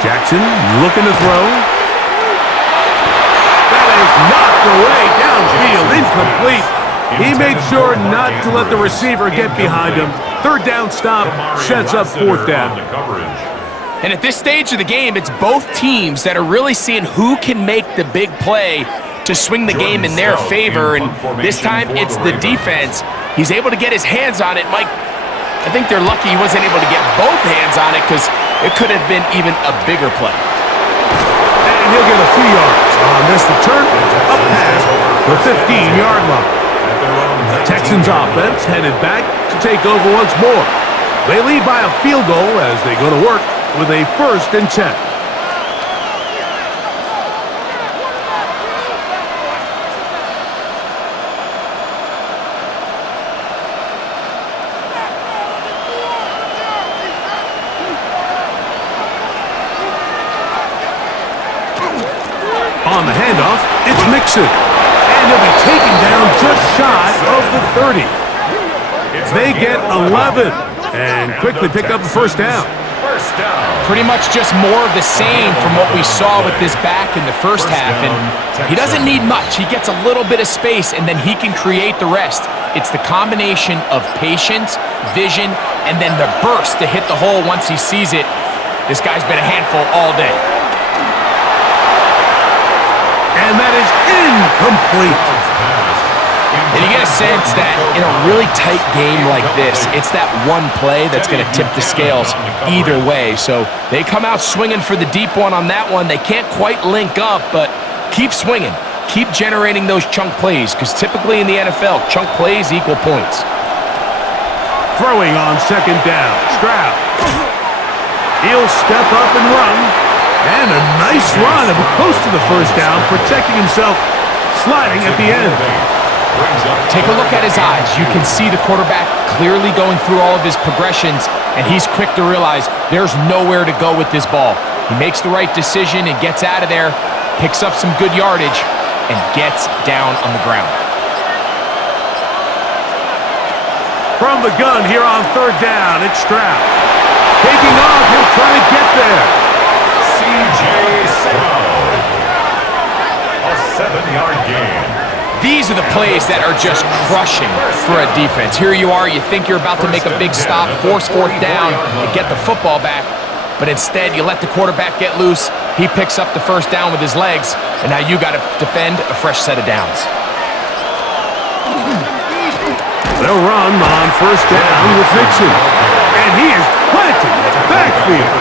Jackson looking to throw. That is knocked away downfield, incomplete. He made sure not to let the receiver get behind him. 3rd down stop sets up 4th down. And at this stage of the game, it's both teams that are really seeing who can make the big play to swing the game in their favor. And this time, it's the defense. He's able to get his hands on it. Mike, I think they're lucky he wasn't able to get both hands on it because it could have been even a bigger play. And he'll get a few yards on this return up past the 15-yard line. Texans offense headed back to take over once more. They lead by a field goal as they go to work with a 1st and 10. On the handoff, it's Mixon. And he'll be taken down just shy of the 30. They get 11 and quickly pick up the 1st down. Pretty much just more of the same from what we saw with this back in the first half. And he doesn't need much. He gets a little bit of space, and then he can create the rest. It's the combination of patience, vision, and then the burst to hit the hole once he sees it. This guy's been a handful all day. And that is incomplete. And you get a sense that in a really tight game like this, it's that one play that's going to tip the scales either way. So they come out swinging for the deep one on that one. They can't quite link up, but keep swinging. Keep generating those chunk plays, because typically in the NFL, chunk plays equal points. Throwing on 2nd down. Stroud. He'll step up and run. And a nice run and close to the 1st down, protecting himself, sliding at the end. Take a look at his eyes. You can see the quarterback clearly going through all of his progressions, and he's quick to realize there's nowhere to go with this ball. He makes the right decision and gets out of there, picks up some good yardage, and gets down on the ground. From the gun here on 3rd down, it's Stroud. Taking off, he'll try to get there. C.J. Stroud. A 7-yard gain. These are the plays that are just crushing for a defense. Here you are, you think you're about to make a big stop, force 4th down, and get the football back, but instead you let the quarterback get loose. He picks up the 1st down with his legs, and now you got to defend a fresh set of downs. They'll run on 1st down with Mixon, and he is planted in the backfield.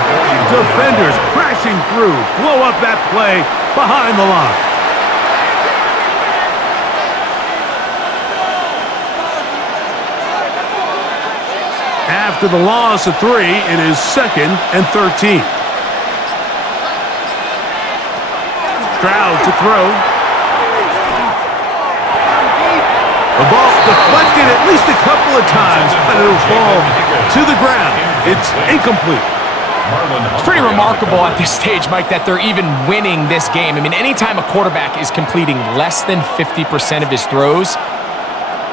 Defenders crashing through, blow up that play behind the line. After the loss of 3, it is 2nd and 13. Stroud to throw. The ball deflected at least a couple of times, but it'll fall to the ground. It's incomplete. It's pretty remarkable at this stage, Mike, that they're even winning this game. I mean, anytime a quarterback is completing less than 50% of his throws,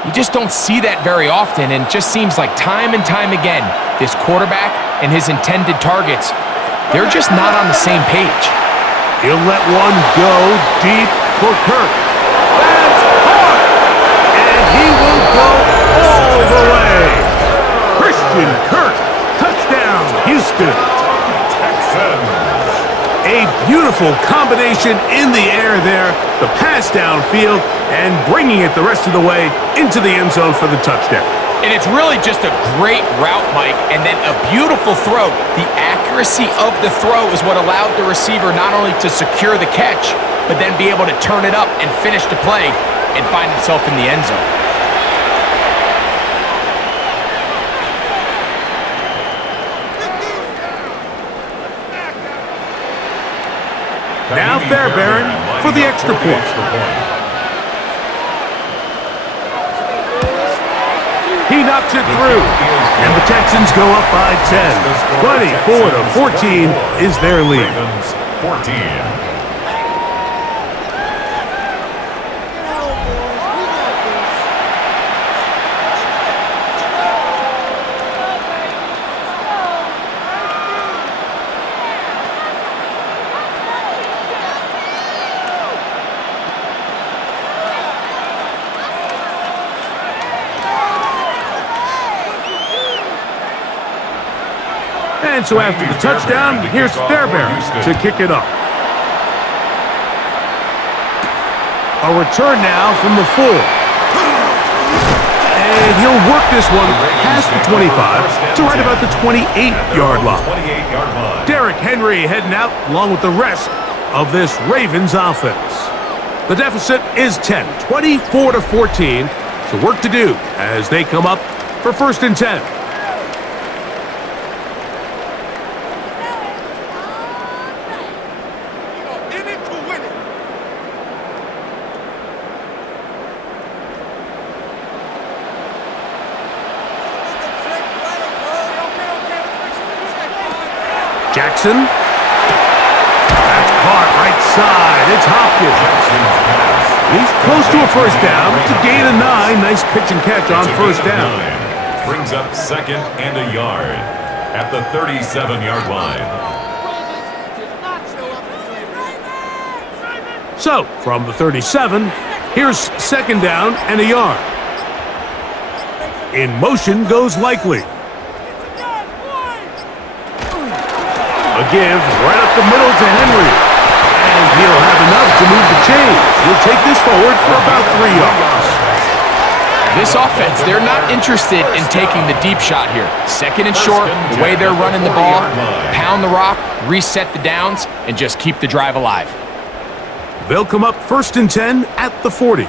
you just don't see that very often, and it just seems like time and time again, this quarterback and his intended targets, they're just not on the same page. He'll let one go deep for Kirk. That's hard! And he will go all the way. Christian Kirk, touchdown, Houston. Texans. A A beautiful combination in the air there, the pass downfield, and bringing it the rest of the way into the end zone for the touchdown. And it's really just a great route, Mike, and then a beautiful throw. The accuracy of the throw is what allowed the receiver not only to secure the catch, but then be able to turn it up and finish the play and find himself in the end zone. Now Fairbairn for the extra point. He knocks it through, and the Texans go up by 10. 24-14 is their lead. 14. And so after the touchdown, here's Fairbairn to kick it off. A return now from the 4. And he'll work this one past the 25 to right about the 28-yard line. Derrick Henry heading out along with the rest of this Ravens offense. The deficit is 10, 24-14. So work to do as they come up for 1st and 10. Jackson. That's caught right side. It's Hopkins. He's close to a 1st down. It's a gain of 9. Nice pitch and catch on 1st down. Brings up 2nd and a yard at the 37-yard line. So, from the 37, here's 2nd down and a yard. In motion goes Likely. A give right up the middle to Henry. And he'll have enough to move the chains. He'll take this forward for about 3 yards. This offense, they're not interested in taking the deep shot here. 2nd and short, the way they're running the ball, pound the rock, reset the downs, and just keep the drive alive. They'll come up 1st and 10 at the 40.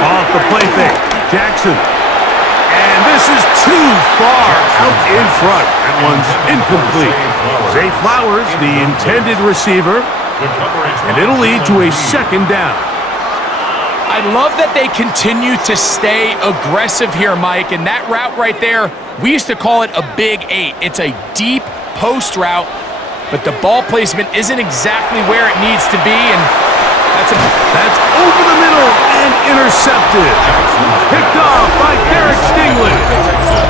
Off the play fake, Jackson. And this is too far out in front. That one's incomplete. Zay Flowers, the intended receiver, and it'll lead to a 2nd down. I love that they continue to stay aggressive here, Mike, and that route right there, we used to call it a big 8. It's a deep post route, but the ball placement isn't exactly where it needs to be, and that's over the middle and intercepted. Picked off by Derek Stingley.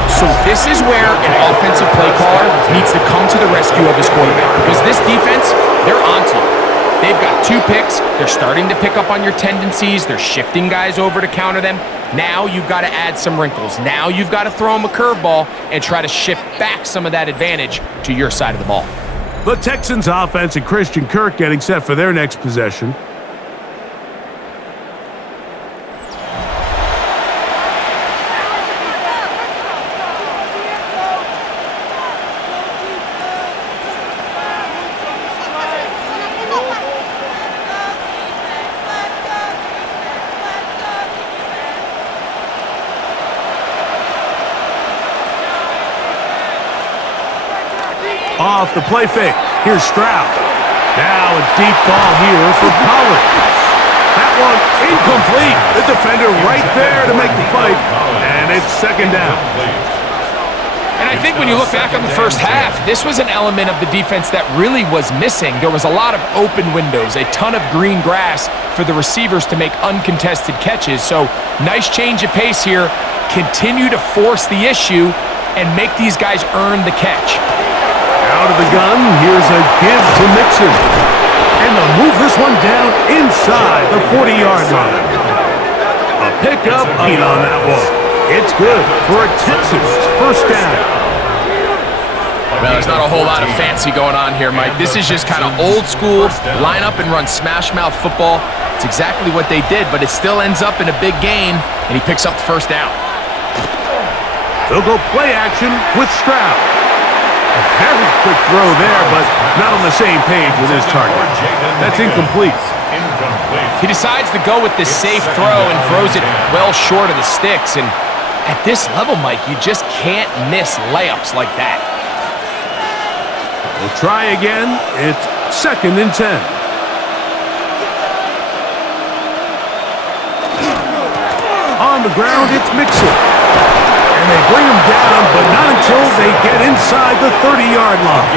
So this is where an offensive play caller needs to come to the rescue of his quarterback, because this defense, they're onto you. They've got 2 picks. They're starting to pick up on your tendencies. They're shifting guys over to counter them. Now you've got to add some wrinkles. Now you've got to throw them a curveball and try to shift back some of that advantage to your side of the ball. The Texans offense and Christian Kirk getting set for their next possession. Off the play fake. Here's Stroud. Now a deep ball here for Collins. That one incomplete. The defender right there to make the play. And it's 2nd down. And I think when you look back on the first half, this was an element of the defense that really was missing. There was a lot of open windows, a ton of green grass for the receivers to make uncontested catches. So nice change of pace here. Continue to force the issue and make these guys earn the catch. Out of the gun, here's a give to Mixon. And they'll move this one down inside the 40-yard line. A pickup on that one. It's good for a Texans 1st down. Well, there's not a whole lot of fancy going on here, Mike. This is just kind of old school, line up and run smash mouth football. It's exactly what they did, but it still ends up in a big gain, and he picks up the first down. They'll go play action with Stroud. A very quick throw there, but not on the same page with his target. That's incomplete. He decides to go with this safe throw and throws it well short of the sticks. And at this level, Mike, you just can't miss layups like that. We'll try again. It's 2nd and 10. On the ground, it's Mixon. And they bring him down, but not until they get inside the 30-yard line.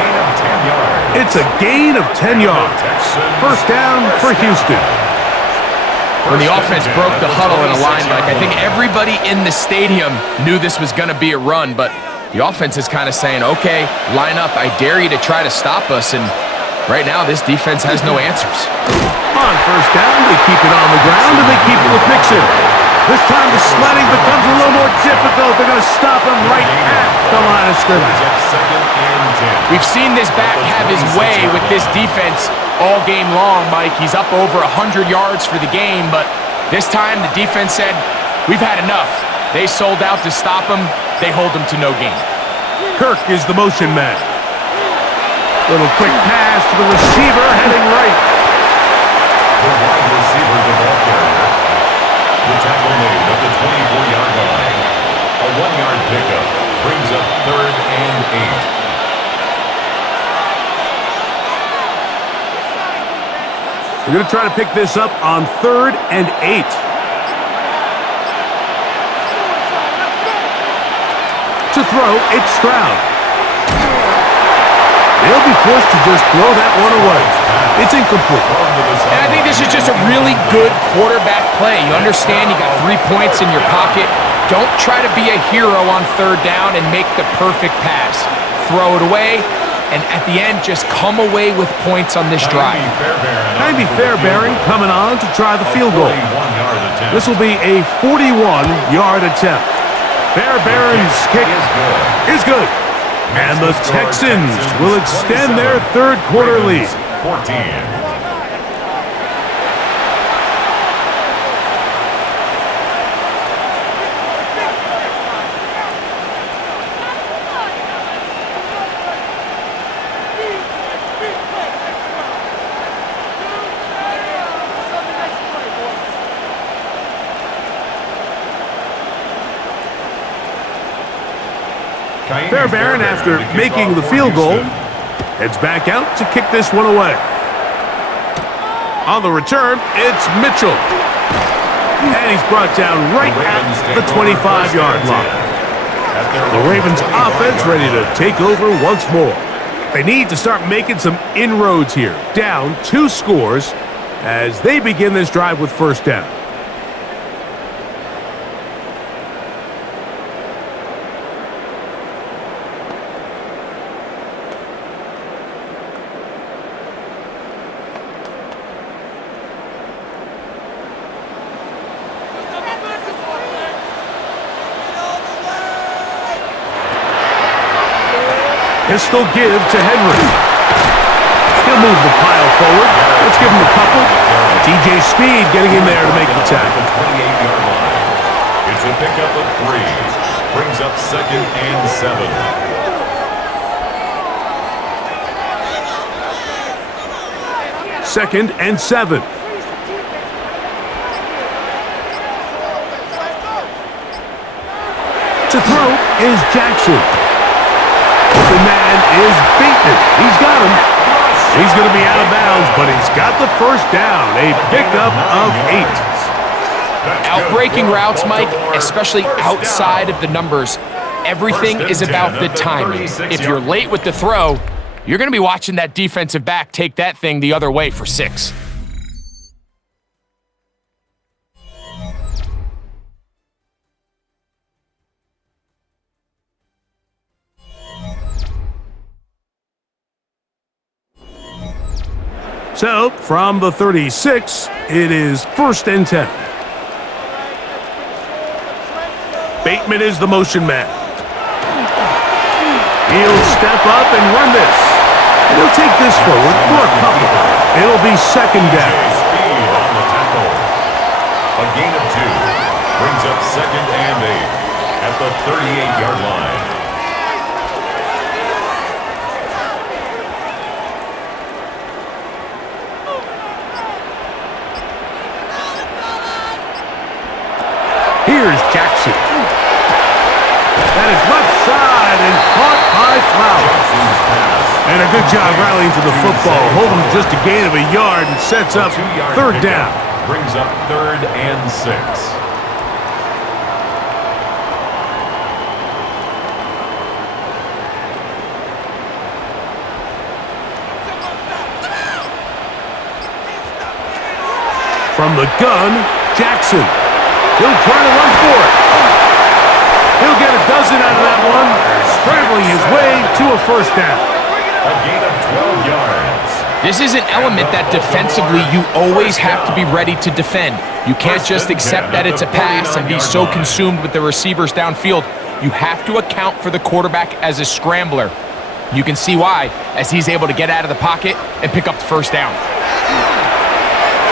It's a gain of 10 yards. First down for Houston. When the offense broke the huddle in a line, Mike, I think everybody in the stadium knew this was going to be a run, but the offense is kind of saying, okay, line up. I dare you to try to stop us, and right now this defense has no answers. On first down, they keep it on the ground, and they keep it with Mixon. This time the sledding becomes a little more difficult. They're going to stop him right at the line of scrimmage. We've seen this back have his way with this defense all game long, Mike. He's up over 100 yards for the game, but this time the defense said, we've had enough. They sold out to stop him. They hold him to no gain. Kirk is the motion man. Little quick pass to the receiver heading right. The wide receiver, the ball carrier. The tackle made at the 24-yard line. A 1-yard pickup brings up 3rd and 8. They're going to try to pick this up on 3rd and 8. To throw, it's Stroud. They'll be forced to just throw that one away. It's incomplete. And I think this is just a really good quarterback play. You understand you got 3 points in your pocket. Don't try to be a hero on 3rd down and make the perfect pass. Throw it away, and at the end, just come away with points on this drive. Jaime Fairbairn coming on to try the field goal. This will be a 41-yard attempt. Fairbairn's kick is good. And the Texans will extend their 3rd quarter lead. 14. Fairbairn, after making the field goal, heads back out to kick this one away. On the return, it's Mitchell. And he's brought down right at the 25-yard line. The Ravens offense ready to take over once more. They need to start making some inroads here. Down 2 scores as they begin this drive with first down. Pistol give to Henry. He'll move the pile forward. Let's give him a couple. DJ Speed getting in there to make the tackle. 28-yard line. It's a pickup of 3. Brings up 2nd and 7. 2nd and 7. To throw is Jackson. The man is beaten. He's got him. He's going to be out of bounds, but he's got the first down. A pickup of 8. Outbreaking routes, Mike, especially outside of the numbers, everything is about the timing. If you're late with the throw, you're going to be watching that defensive back take that thing the other way for 6. So, from the 36, it is 1st and 10. Bateman is the motion man. He'll step up and run this. And he'll take this forward for a couple. It'll be second down. Speed on the tackle. A gain of 2 brings up second and 8 at the 38-yard line. Here's Jackson. That is left side and caught by Flowers. And a good job rallying to the football. Holding just a gain of a yard and sets up third down. Brings up third and 6. From the gun, Jackson. He'll try to run for it. He'll get a dozen out of that one, scrambling his way to a first down. A gain of 12 yards. This is an element that defensively you always have to be ready to defend. You can't just accept that it's a pass and be so consumed with the receivers downfield. You have to account for the quarterback as a scrambler. You can see why, as he's able to get out of the pocket and pick up the first down.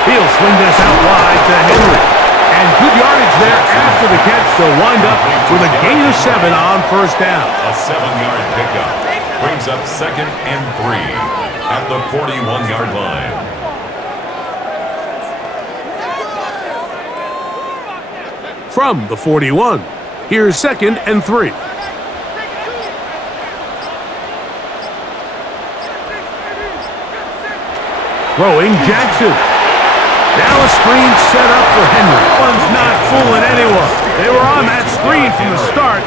He'll swing this out wide to Henry. And good yardage there after the catch. They'll wind up with a gain of 7 on first down. A 7-yard pickup brings up second and 3 at the 41-yard line. From the 41, here's second and 3. Throwing Jackson. Now a screen set up for Henry. One's not fooling anyone. They were on that screen from the start,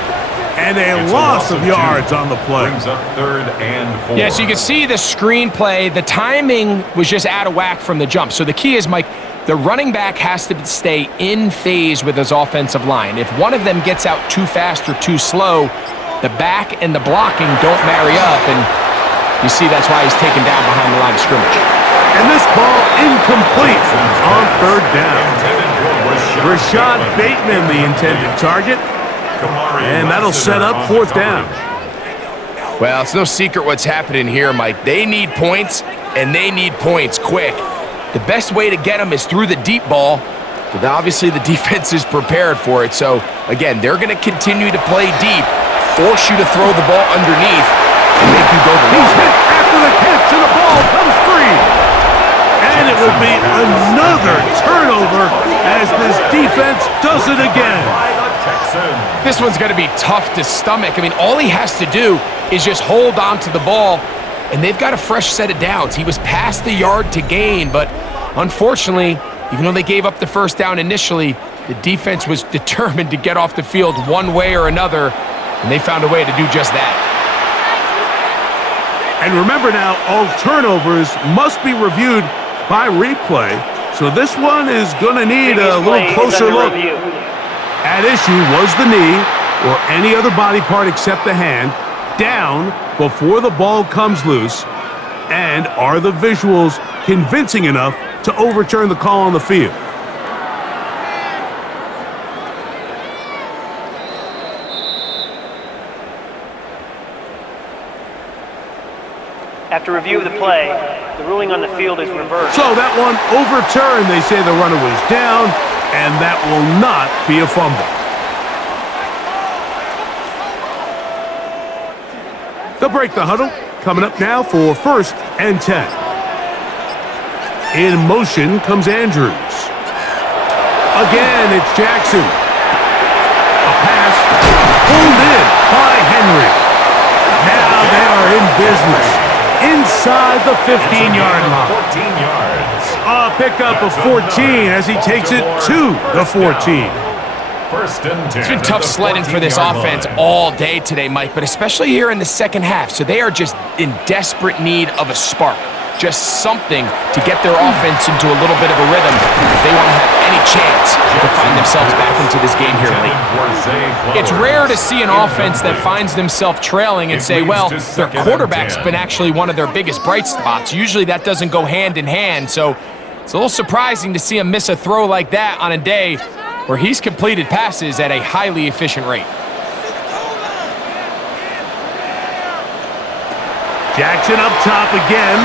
and a loss of yards on the play. Brings up third and 4. Yeah, so you can see the screenplay. The timing was just out of whack from the jump. So the key is, Mike, the running back has to stay in phase with his offensive line. If one of them gets out too fast or too slow, the back and the blocking don't marry up, and you see that's why he's taken down behind the line of scrimmage. And this ball incomplete on third down. Rashad Bateman, the intended target. And that'll set up fourth down. Well, it's no secret what's happening here, Mike. They need points, and they need points quick. The best way to get them is through the deep ball, but obviously the defense is prepared for it. So, again, they're going to continue to play deep, force you to throw the ball underneath, and make you go the long way. He's hit after the catch, and the ball comes free. And it will be another turnover as this defense does it again. This one's going to be tough to stomach. I mean, all he has to do is just hold on to the ball, and they've got a fresh set of downs. He was past the yard to gain, but unfortunately, even though they gave up the first down initially, the defense was determined to get off the field one way or another, and they found a way to do just that. And remember now, all turnovers must be reviewed by replay, so this one is going to need a little closer look. At issue was the knee, or any other body part except the hand, down before the ball comes loose, and are the visuals convincing enough to overturn the call on the field? After review of the play, the ruling on the field is reversed. So that one overturned. They say the runner was down, and that will not be a fumble. They'll break the huddle. Coming up now for first and 10. In motion comes Andrews. Again, it's Jackson. A pass pulled in by Henry. Now they are in business. Inside the 15-yard line. 14 yards. A pickup of 14 as he takes it to the 14. First and 10. It's been tough sledding for this offense all day today, Mike, but especially here in the second half. So they are just in desperate need of a spark. Just something to get their offense into a little bit of a rhythm if they want to have any chance to find themselves back into this game here late. It's rare to see an offense that finds themselves trailing and say, well, their quarterback's been actually one of their biggest bright spots. Usually that doesn't go hand in hand, so it's a little surprising to see him miss a throw like that on a day where he's completed passes at a highly efficient rate. Jackson up top again.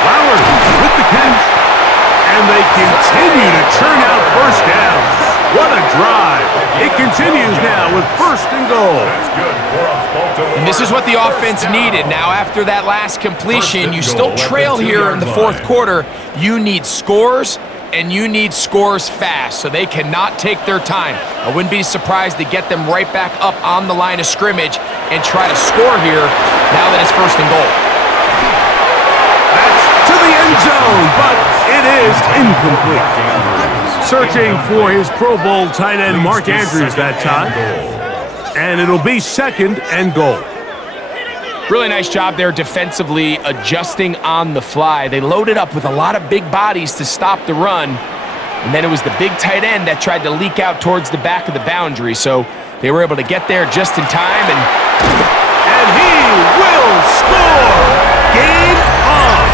Flowers with the catch. And they continue to churn out first downs. What a drive. It continues now with first and goal. And this is what the offense needed. Now, after that last completion, you still trail here in the fourth quarter. You need scores, and you need scores fast, so they cannot take their time. I wouldn't be surprised to get them right back up on the line of scrimmage and try to score here now that it's first and goal. That's to the end zone, but it is incomplete. Searching for his Pro Bowl tight end Mark Andrews that time. And it'll be second and goal. Really nice job there defensively, adjusting on the fly. They loaded up with a lot of big bodies to stop the run. And then it was the big tight end that tried to leak out towards the back of the boundary. So they were able to get there just in time. And he will score! Game on!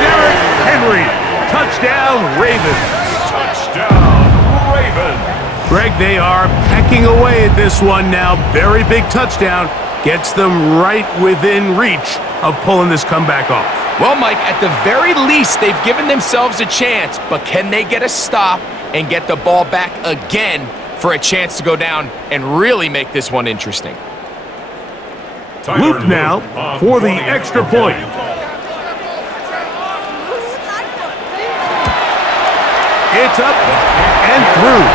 Derrick Henry, touchdown Ravens. Touchdown, Ravens. Greg, they are pecking away at this one now. Very big touchdown. Gets them right within reach of pulling this comeback off. Well, Mike, at the very least, they've given themselves a chance, but can they get a stop and get the ball back again for a chance to go down and really make this one interesting? Luke now for the extra point. It's up and through.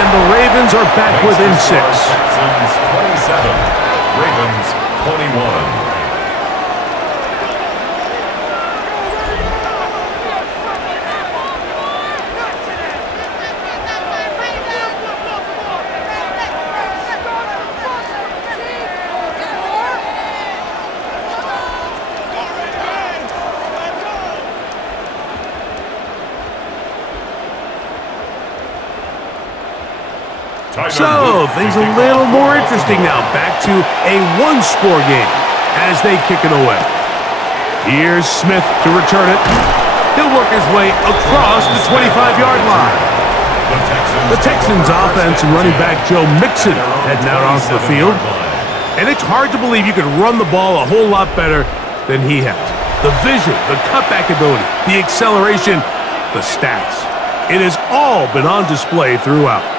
And the Ravens are back within 6. Texans 27, Ravens 21. So, things a little more interesting now. Back to a one-score game as they kick it away. Here's Smith to return it. He'll work his way across the 25-yard line. The Texans offense and running back Joe Mixon heading out onto the field. And it's hard to believe you could run the ball a whole lot better than he has. The vision, the cutback ability, the acceleration, the stats. It has all been on display throughout.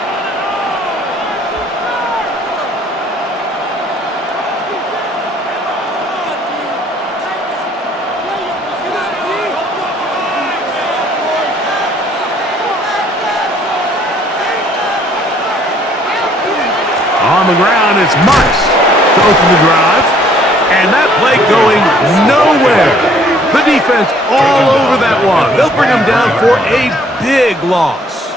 On the ground, it's Marks to open the drive. And that play going nowhere. The defense all over that one. They'll bring him down for a big loss.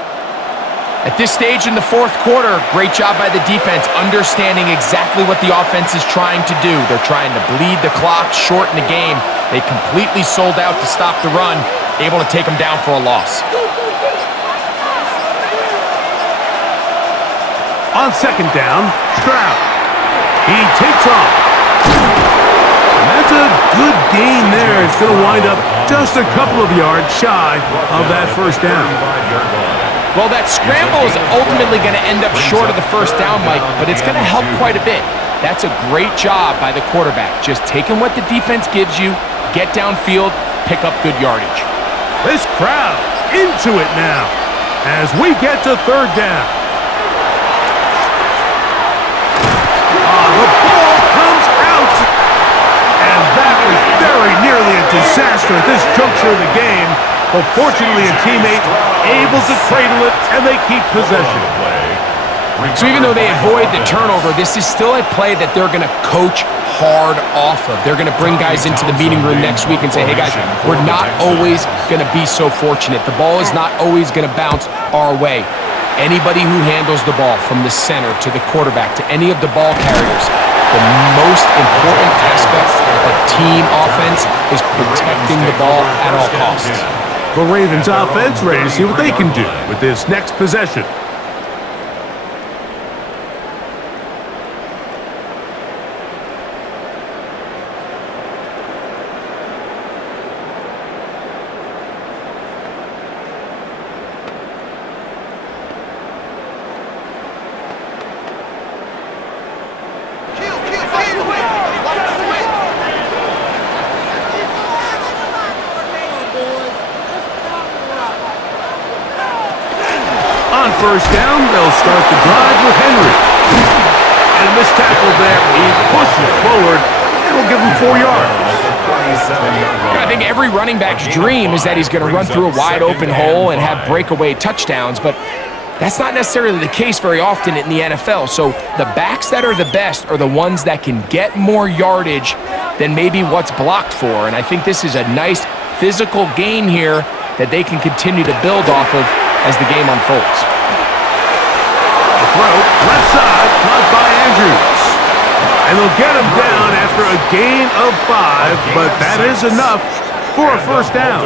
At this stage in the fourth quarter, great job by the defense, understanding exactly what the offense is trying to do. They're trying to bleed the clock, shorten the game. They completely sold out to stop the run, able to take them down for a loss. On second down, Stroud. He takes off. And that's a good gain there. It's going to wind up just a couple of yards shy of that first down. Well, that scramble is ultimately going to end up short of the first down, Mike, but it's going to help quite a bit. That's a great job by the quarterback. Just taking what the defense gives you, get downfield, pick up good yardage. This crowd into it now as we get to third down. The ball comes out, and that was very nearly a disaster at this juncture of the game. But fortunately, a teammate able to cradle it, and they keep possession. So even though they avoid the turnover, this is still a play that they're going to coach hard off of. They're going to bring guys into the meeting room next week and say, hey guys, we're not always going to be so fortunate. The ball is not always going to bounce our way. Anybody who handles the ball from the center to the quarterback to any of the ball carriers, the most important aspect of team offense is protecting the ball at all costs. The Ravens offense ready to see what they can do with this next possession. first down. They'll start the drive with Henry. And a missed tackle there. He pushes forward. It'll give him 4 yards. I think every running back's dream is that he's going to run through a wide open hole and have breakaway touchdowns, but that's not necessarily the case very often in the NFL. So the backs that are the best are the ones that can get more yardage than maybe what's blocked for. And I think this is a nice physical gain here that they can continue to build off of as the game unfolds. The throw, left side, caught by Andrews. And they'll get him down after a gain of 5, but that is enough for a first down.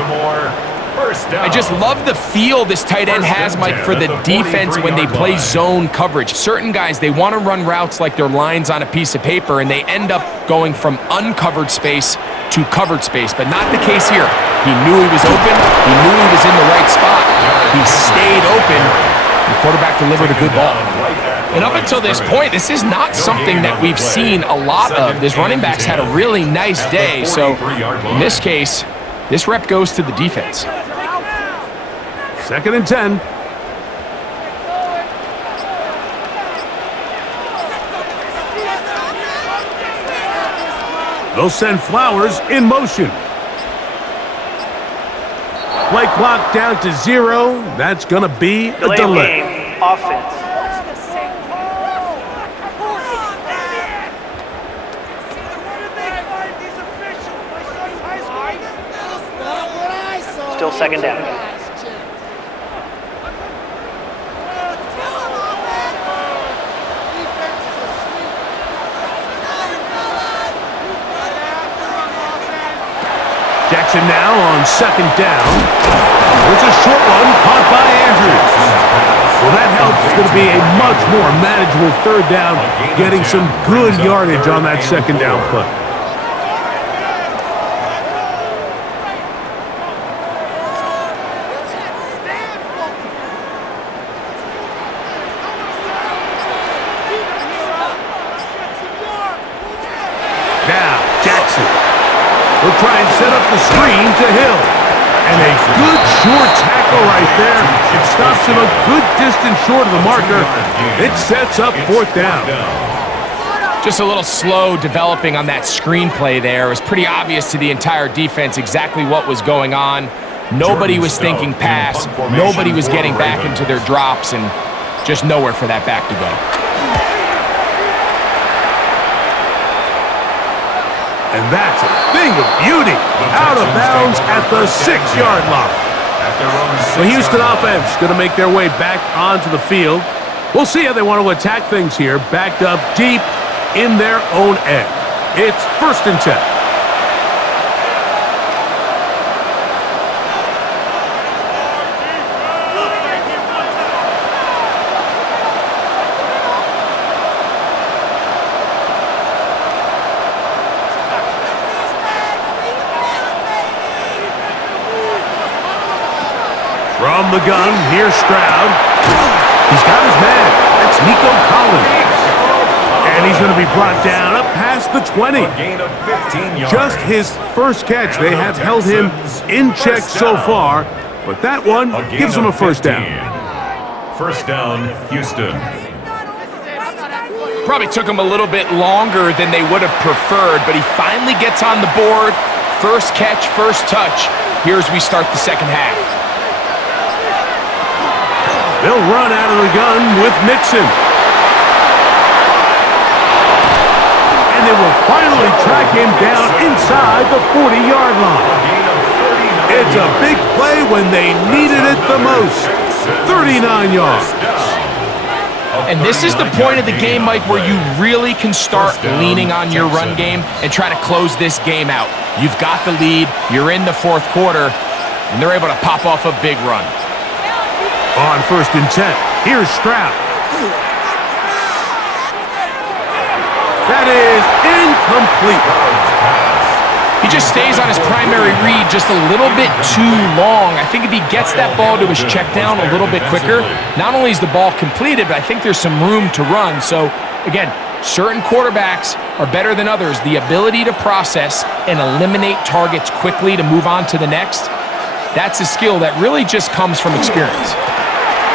I just love the feel this tight end has, Mike, for the defense when they play zone coverage. Certain guys, they want to run routes like they're lines on a piece of paper, and they end up going from uncovered space to covered space, but not the case here. He knew he was open. He knew he was in the right spot. He stayed open. The quarterback delivered a good ball. And up until this point, this is not something that we've seen a lot of. This running back's had a really nice day, so in this case, this rep goes to the defense. 2nd and 10. They'll send Flowers in motion. Play clock down to 0. That's going to be a delay. Game, offense. Still 2nd down. Jackson now on 2nd down. It's a short one caught by Andrews. Well, that helps. It's going to be a much more manageable 3rd down, getting some good yardage on that 2nd down play. Now, Jackson. He'll try and set up the screen to Hill. And a good short tackle right there. It stops him a good distance short of the marker. It sets up 4th down. Just a little slow developing on that screenplay there. It was pretty obvious to the entire defense exactly what was going on. Nobody was thinking pass. Nobody was getting back into their drops, and just nowhere for that back to go. And that's a thing of beauty. Out of bounds at the 6-yard line. The Houston offense going to make their way back onto the field. We'll see how they want to attack things here. Backed up deep in their own end. It's 1st and 10. From the gun, here's Stroud. He's got his man. That's Nico Collins. And he's going to be brought down up past the 20. Just his first catch. They have held him in check so far, but that one gives him a 1st down. 1st down, Houston. Probably took him a little bit longer than they would have preferred, but he finally gets on the board. First catch, first touch. Here as we start the 2nd half. They'll run out of the gun with Mixon. And they will finally track him down inside the 40-yard line. It's a big play when they needed it the most. 39 yards. And this is the point of the game, Mike, where you really can start leaning on your run game and try to close this game out. You've got the lead. You're in the 4th quarter, and they're able to pop off a big run. On 1st and 10, here's Stroud. That is incomplete. He just stays on his primary read just a little bit too long. I think if he gets that ball to his check down a little bit quicker, not only is the ball completed, but I think there's some room to run. So, again, certain quarterbacks are better than others. The ability to process and eliminate targets quickly to move on to the next, that's a skill that really just comes from experience.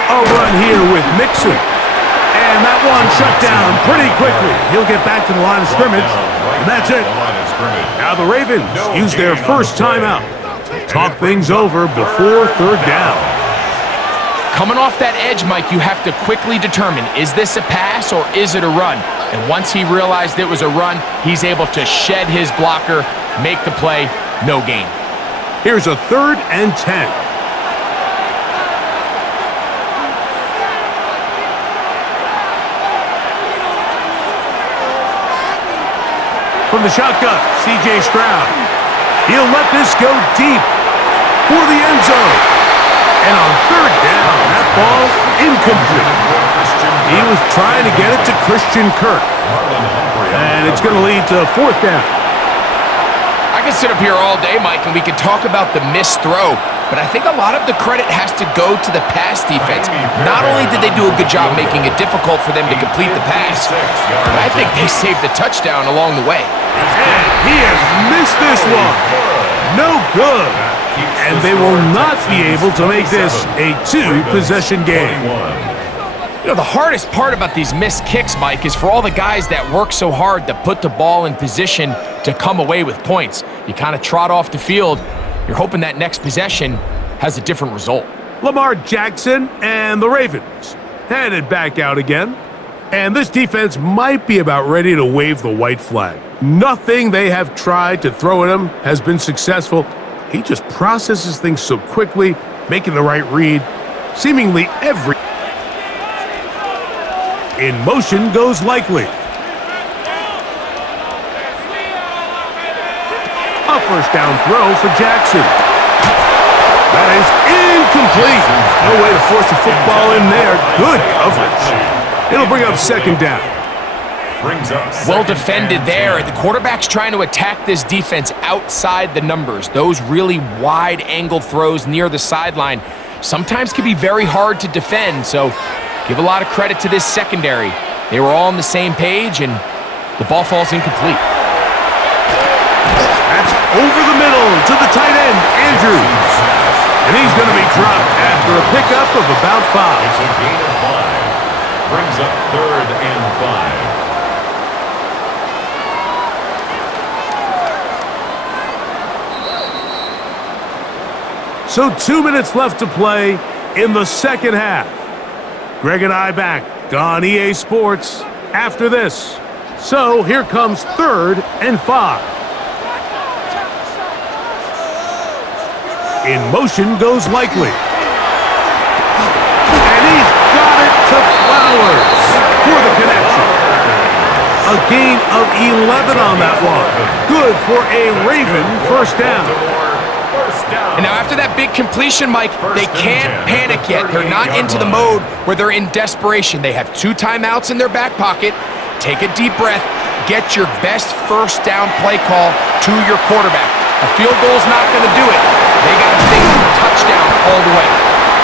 A run here with Mixon. And that one shut down pretty quickly. He'll get back to the line of scrimmage, and that's it. Now the Ravens use their first timeout. Talk things over before third down. Coming off that edge, Mike, you have to quickly determine, is this a pass or is it a run? And once he realized it was a run, he's able to shed his blocker, make the play, no gain. Here's a 3rd and 10. From the shotgun, C.J. Stroud. He'll let this go deep for the end zone. And on 3rd down, that ball's incomplete. He was trying to get it to Christian Kirk. And it's going to lead to 4th down. I could sit up here all day, Mike, and we could talk about the missed throw, but I think a lot of the credit has to go to the pass defense. Not only did they do a good job making it difficult for them to complete the pass, but I think they saved the touchdown along the way. And he has missed this one. No good. And they will not be able to make this a 2-possession game. You know, the hardest part about these missed kicks, Mike, is for all the guys that work so hard to put the ball in position to come away with points. You kind of trot off the field. You're hoping that next possession has a different result. Lamar Jackson and the Ravens headed back out again. And this defense might be about ready to wave the white flag. Nothing they have tried to throw at him has been successful. He just processes things so quickly, making the right read. Seemingly every in motion goes likely. A 1st down throw for Jackson. That is incomplete. No way to force the football in there. Good coverage. It'll bring up 2nd down. Well defended there. The quarterback's trying to attack this defense outside the numbers. Those really wide angle throws near the sideline sometimes can be very hard to defend, so give a lot of credit to this secondary. They were all on the same page, and the ball falls incomplete. That's over the middle to the tight end, Andrews. And he's going to be dropped after a pickup of about 5. It's a gain of 5. Brings up 3rd and 5. So 2 minutes left to play in the 2nd half. Greg and I back on EA Sports after this. So here comes 3rd and 5. In motion goes likely. And he's got it to Flowers for the connection. A gain of 11 on that one. Good for a Raven 1st down. And now after that big completion, Mike, they can't panic yet. They're not into the mode where they're in desperation. They have 2 timeouts in their back pocket. Take a deep breath. Get your best 1st down play call to your quarterback. A field goal's not going to do it. They got to think touchdown all the way.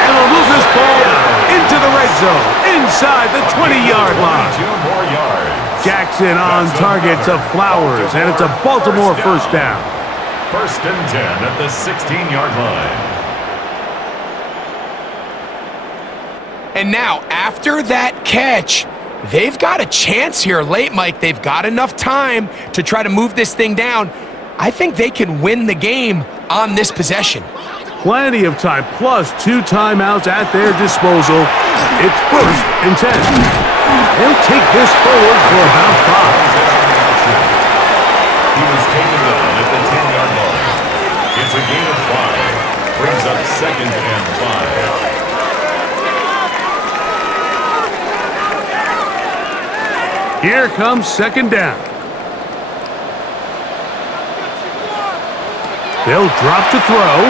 And they'll move this ball into the red zone, inside the 20-yard line. 2 more yards. Jackson on target to Flowers, and it's a Baltimore 1st down. 1st and 10 at the 16-yard line. And now, after that catch, they've got a chance here late, Mike. They've got enough time to try to move this thing down. I think they can win the game on this possession. Plenty of time, plus 2 timeouts at their disposal. It's 1st and 10. They'll take this forward for about 5. He was taken down at the 10-yard line. It's a gain of 5. Brings up 2nd and 5. Here comes 2nd down. They'll drop to throw.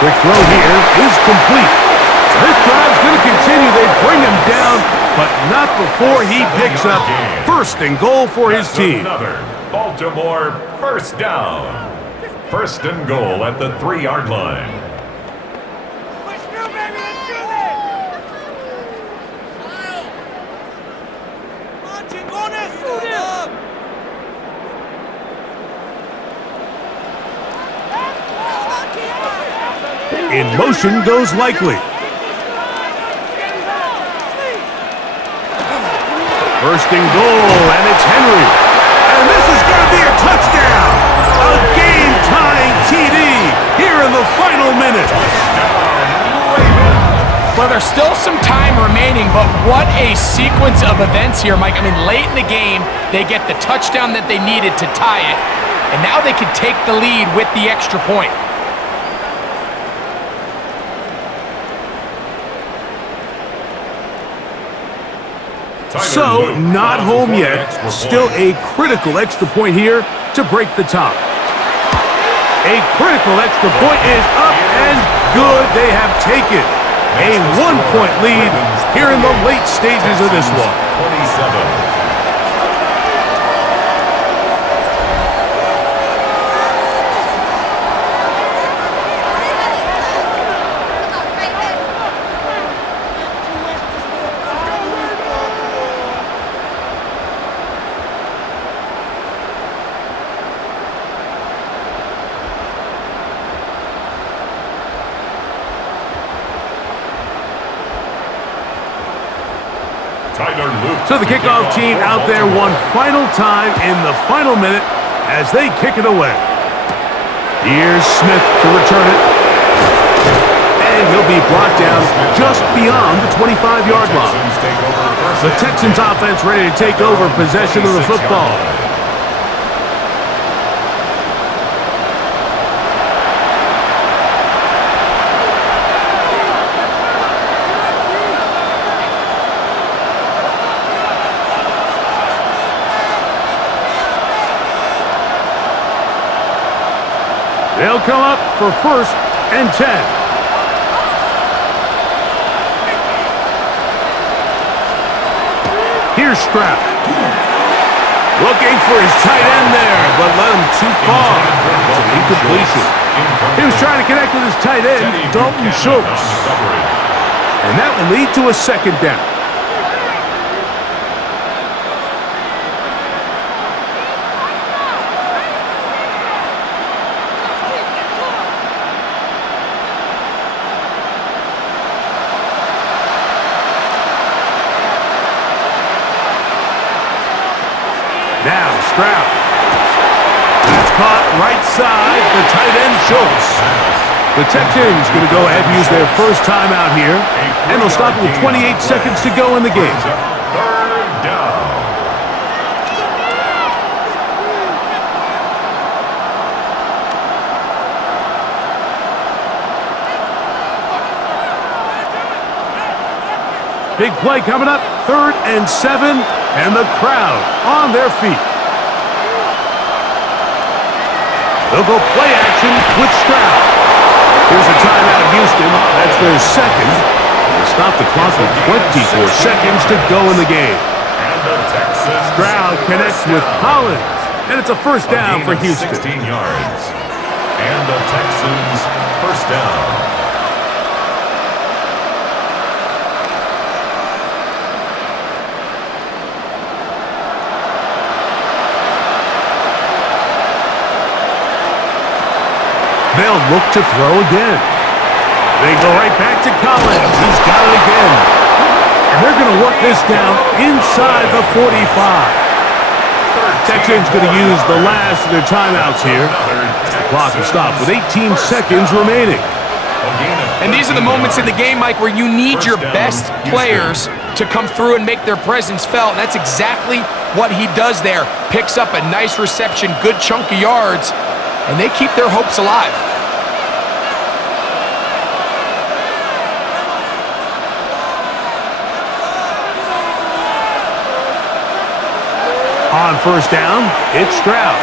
Quick throw here is complete. This drive's going to continue. They bring him down, but not before he picks up 1st and goal for his team. Another Baltimore 1st down. 1st and goal at the 3-yard line. In motion goes likely. First and goal, and it's Henry. And this is going to be a touchdown. A game-tying TD here in the final minute. Well, there's still some time remaining, but what a sequence of events here, Mike. I mean, late in the game, they get the touchdown that they needed to tie it, and now they can take the lead with the extra point. So, not home yet. Still a critical extra point here to break the tie. A critical extra point is up and good. They have taken a 1-point lead here in the late stages of this one. 27. So the kickoff team out there one final time in the final minute as they kick it away. Here's Smith to return it. And he'll be brought down just beyond the 25-yard line. The Texans offense ready to take over possession of the football. They'll come up for 1st and 10. Here's Stroud. Looking for his tight end there, but led him too far. It's an incompletion. He was trying to connect with his tight end, Dalton Schultz. And that will lead to a 2nd down. Now Stroud. That's caught right side, the tight end Schultz. The Texans going to go ahead and use their first timeout here, and they'll stop with 28 seconds to go in the game. 3rd down. Big play coming up, 3rd and 7. And the crowd on their feet. They'll go play action with Stroud. Here's a timeout, Houston. That's their 2nd. They'll stop the clock with 24 seconds to go in the game. Stroud connects with Collins. And it's a 1st down for Houston. 16 yards. And the Texans 1st down. They'll look to throw again. They go right back to Collins. He's got it again. And they're going to work this down inside the 45. Texans going to use the last of their timeouts here. The clock will stop with 18 seconds remaining. And these are the moments in the game, Mike, where you need your best players to come through and make their presence felt. And that's exactly what he does there. Picks up a nice reception, good chunk of yards, and they keep their hopes alive. On 1st down, it's Stroud.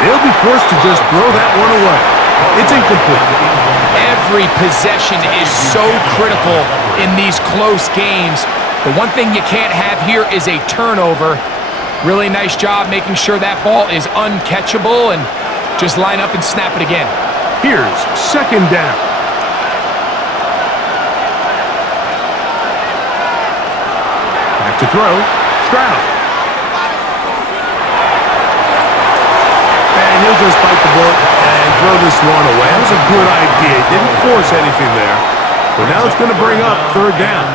They'll be forced to just throw that one away. It's incomplete. Every possession is so critical in these close games. The one thing you can't have here is a turnover. Really nice job making sure that ball is uncatchable and just line up and snap it again. Here's 2nd down. Back to throw. Stroud. And he'll just bite the bullet and throw this one away. That was a good idea. Didn't force anything there. But now it's going to bring up 3rd down.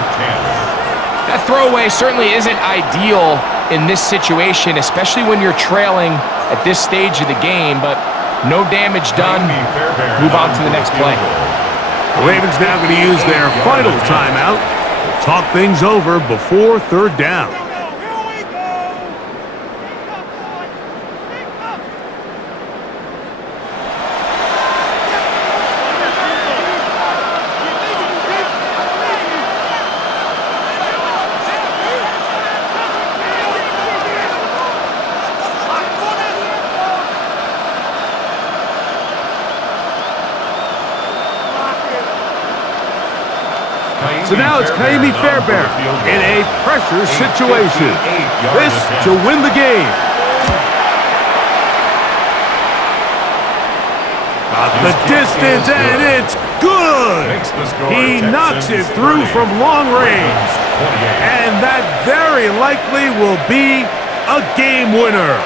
That throwaway certainly isn't ideal in this situation, especially when you're trailing at this stage of the game, but no damage done. Move on to the next play. The Ravens now going to use their final timeout to talk things over before third down. So now it's Kaimi Fairbairn in a pressure situation. This to win the game. Got the distance, and it's good. He knocks it through from long range. And that very likely will be a game winner.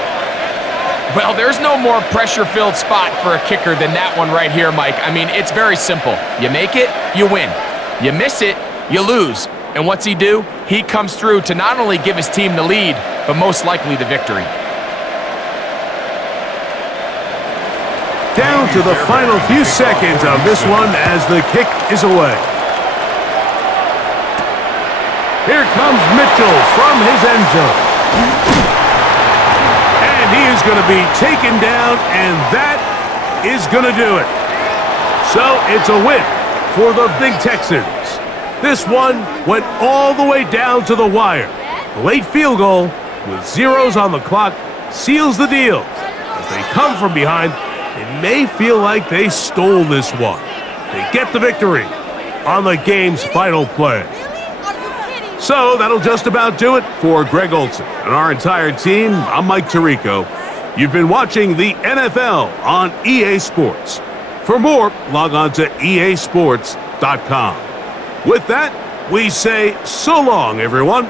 Well, there's no more pressure-filled spot for a kicker than that one right here, Mike. I mean, it's very simple. You make it, you win. You miss it, you lose. And what's he do? He comes through to not only give his team the lead, but most likely the victory. Down to the final few seconds of this one as the kick is away. Here comes Mitchell from his end zone. And he is going to be taken down, and that is going to do it. So it's a win for the Big Texans. This one went all the way down to the wire. The late field goal with zeros on the clock seals the deal. As they come from behind, it may feel like they stole this one. They get the victory on the game's final play. So that'll just about do it for Greg Olsen and our entire team. I'm Mike Tirico. You've been watching the NFL on EA Sports. For more, log on to easports.com. With that, we say so long, everyone.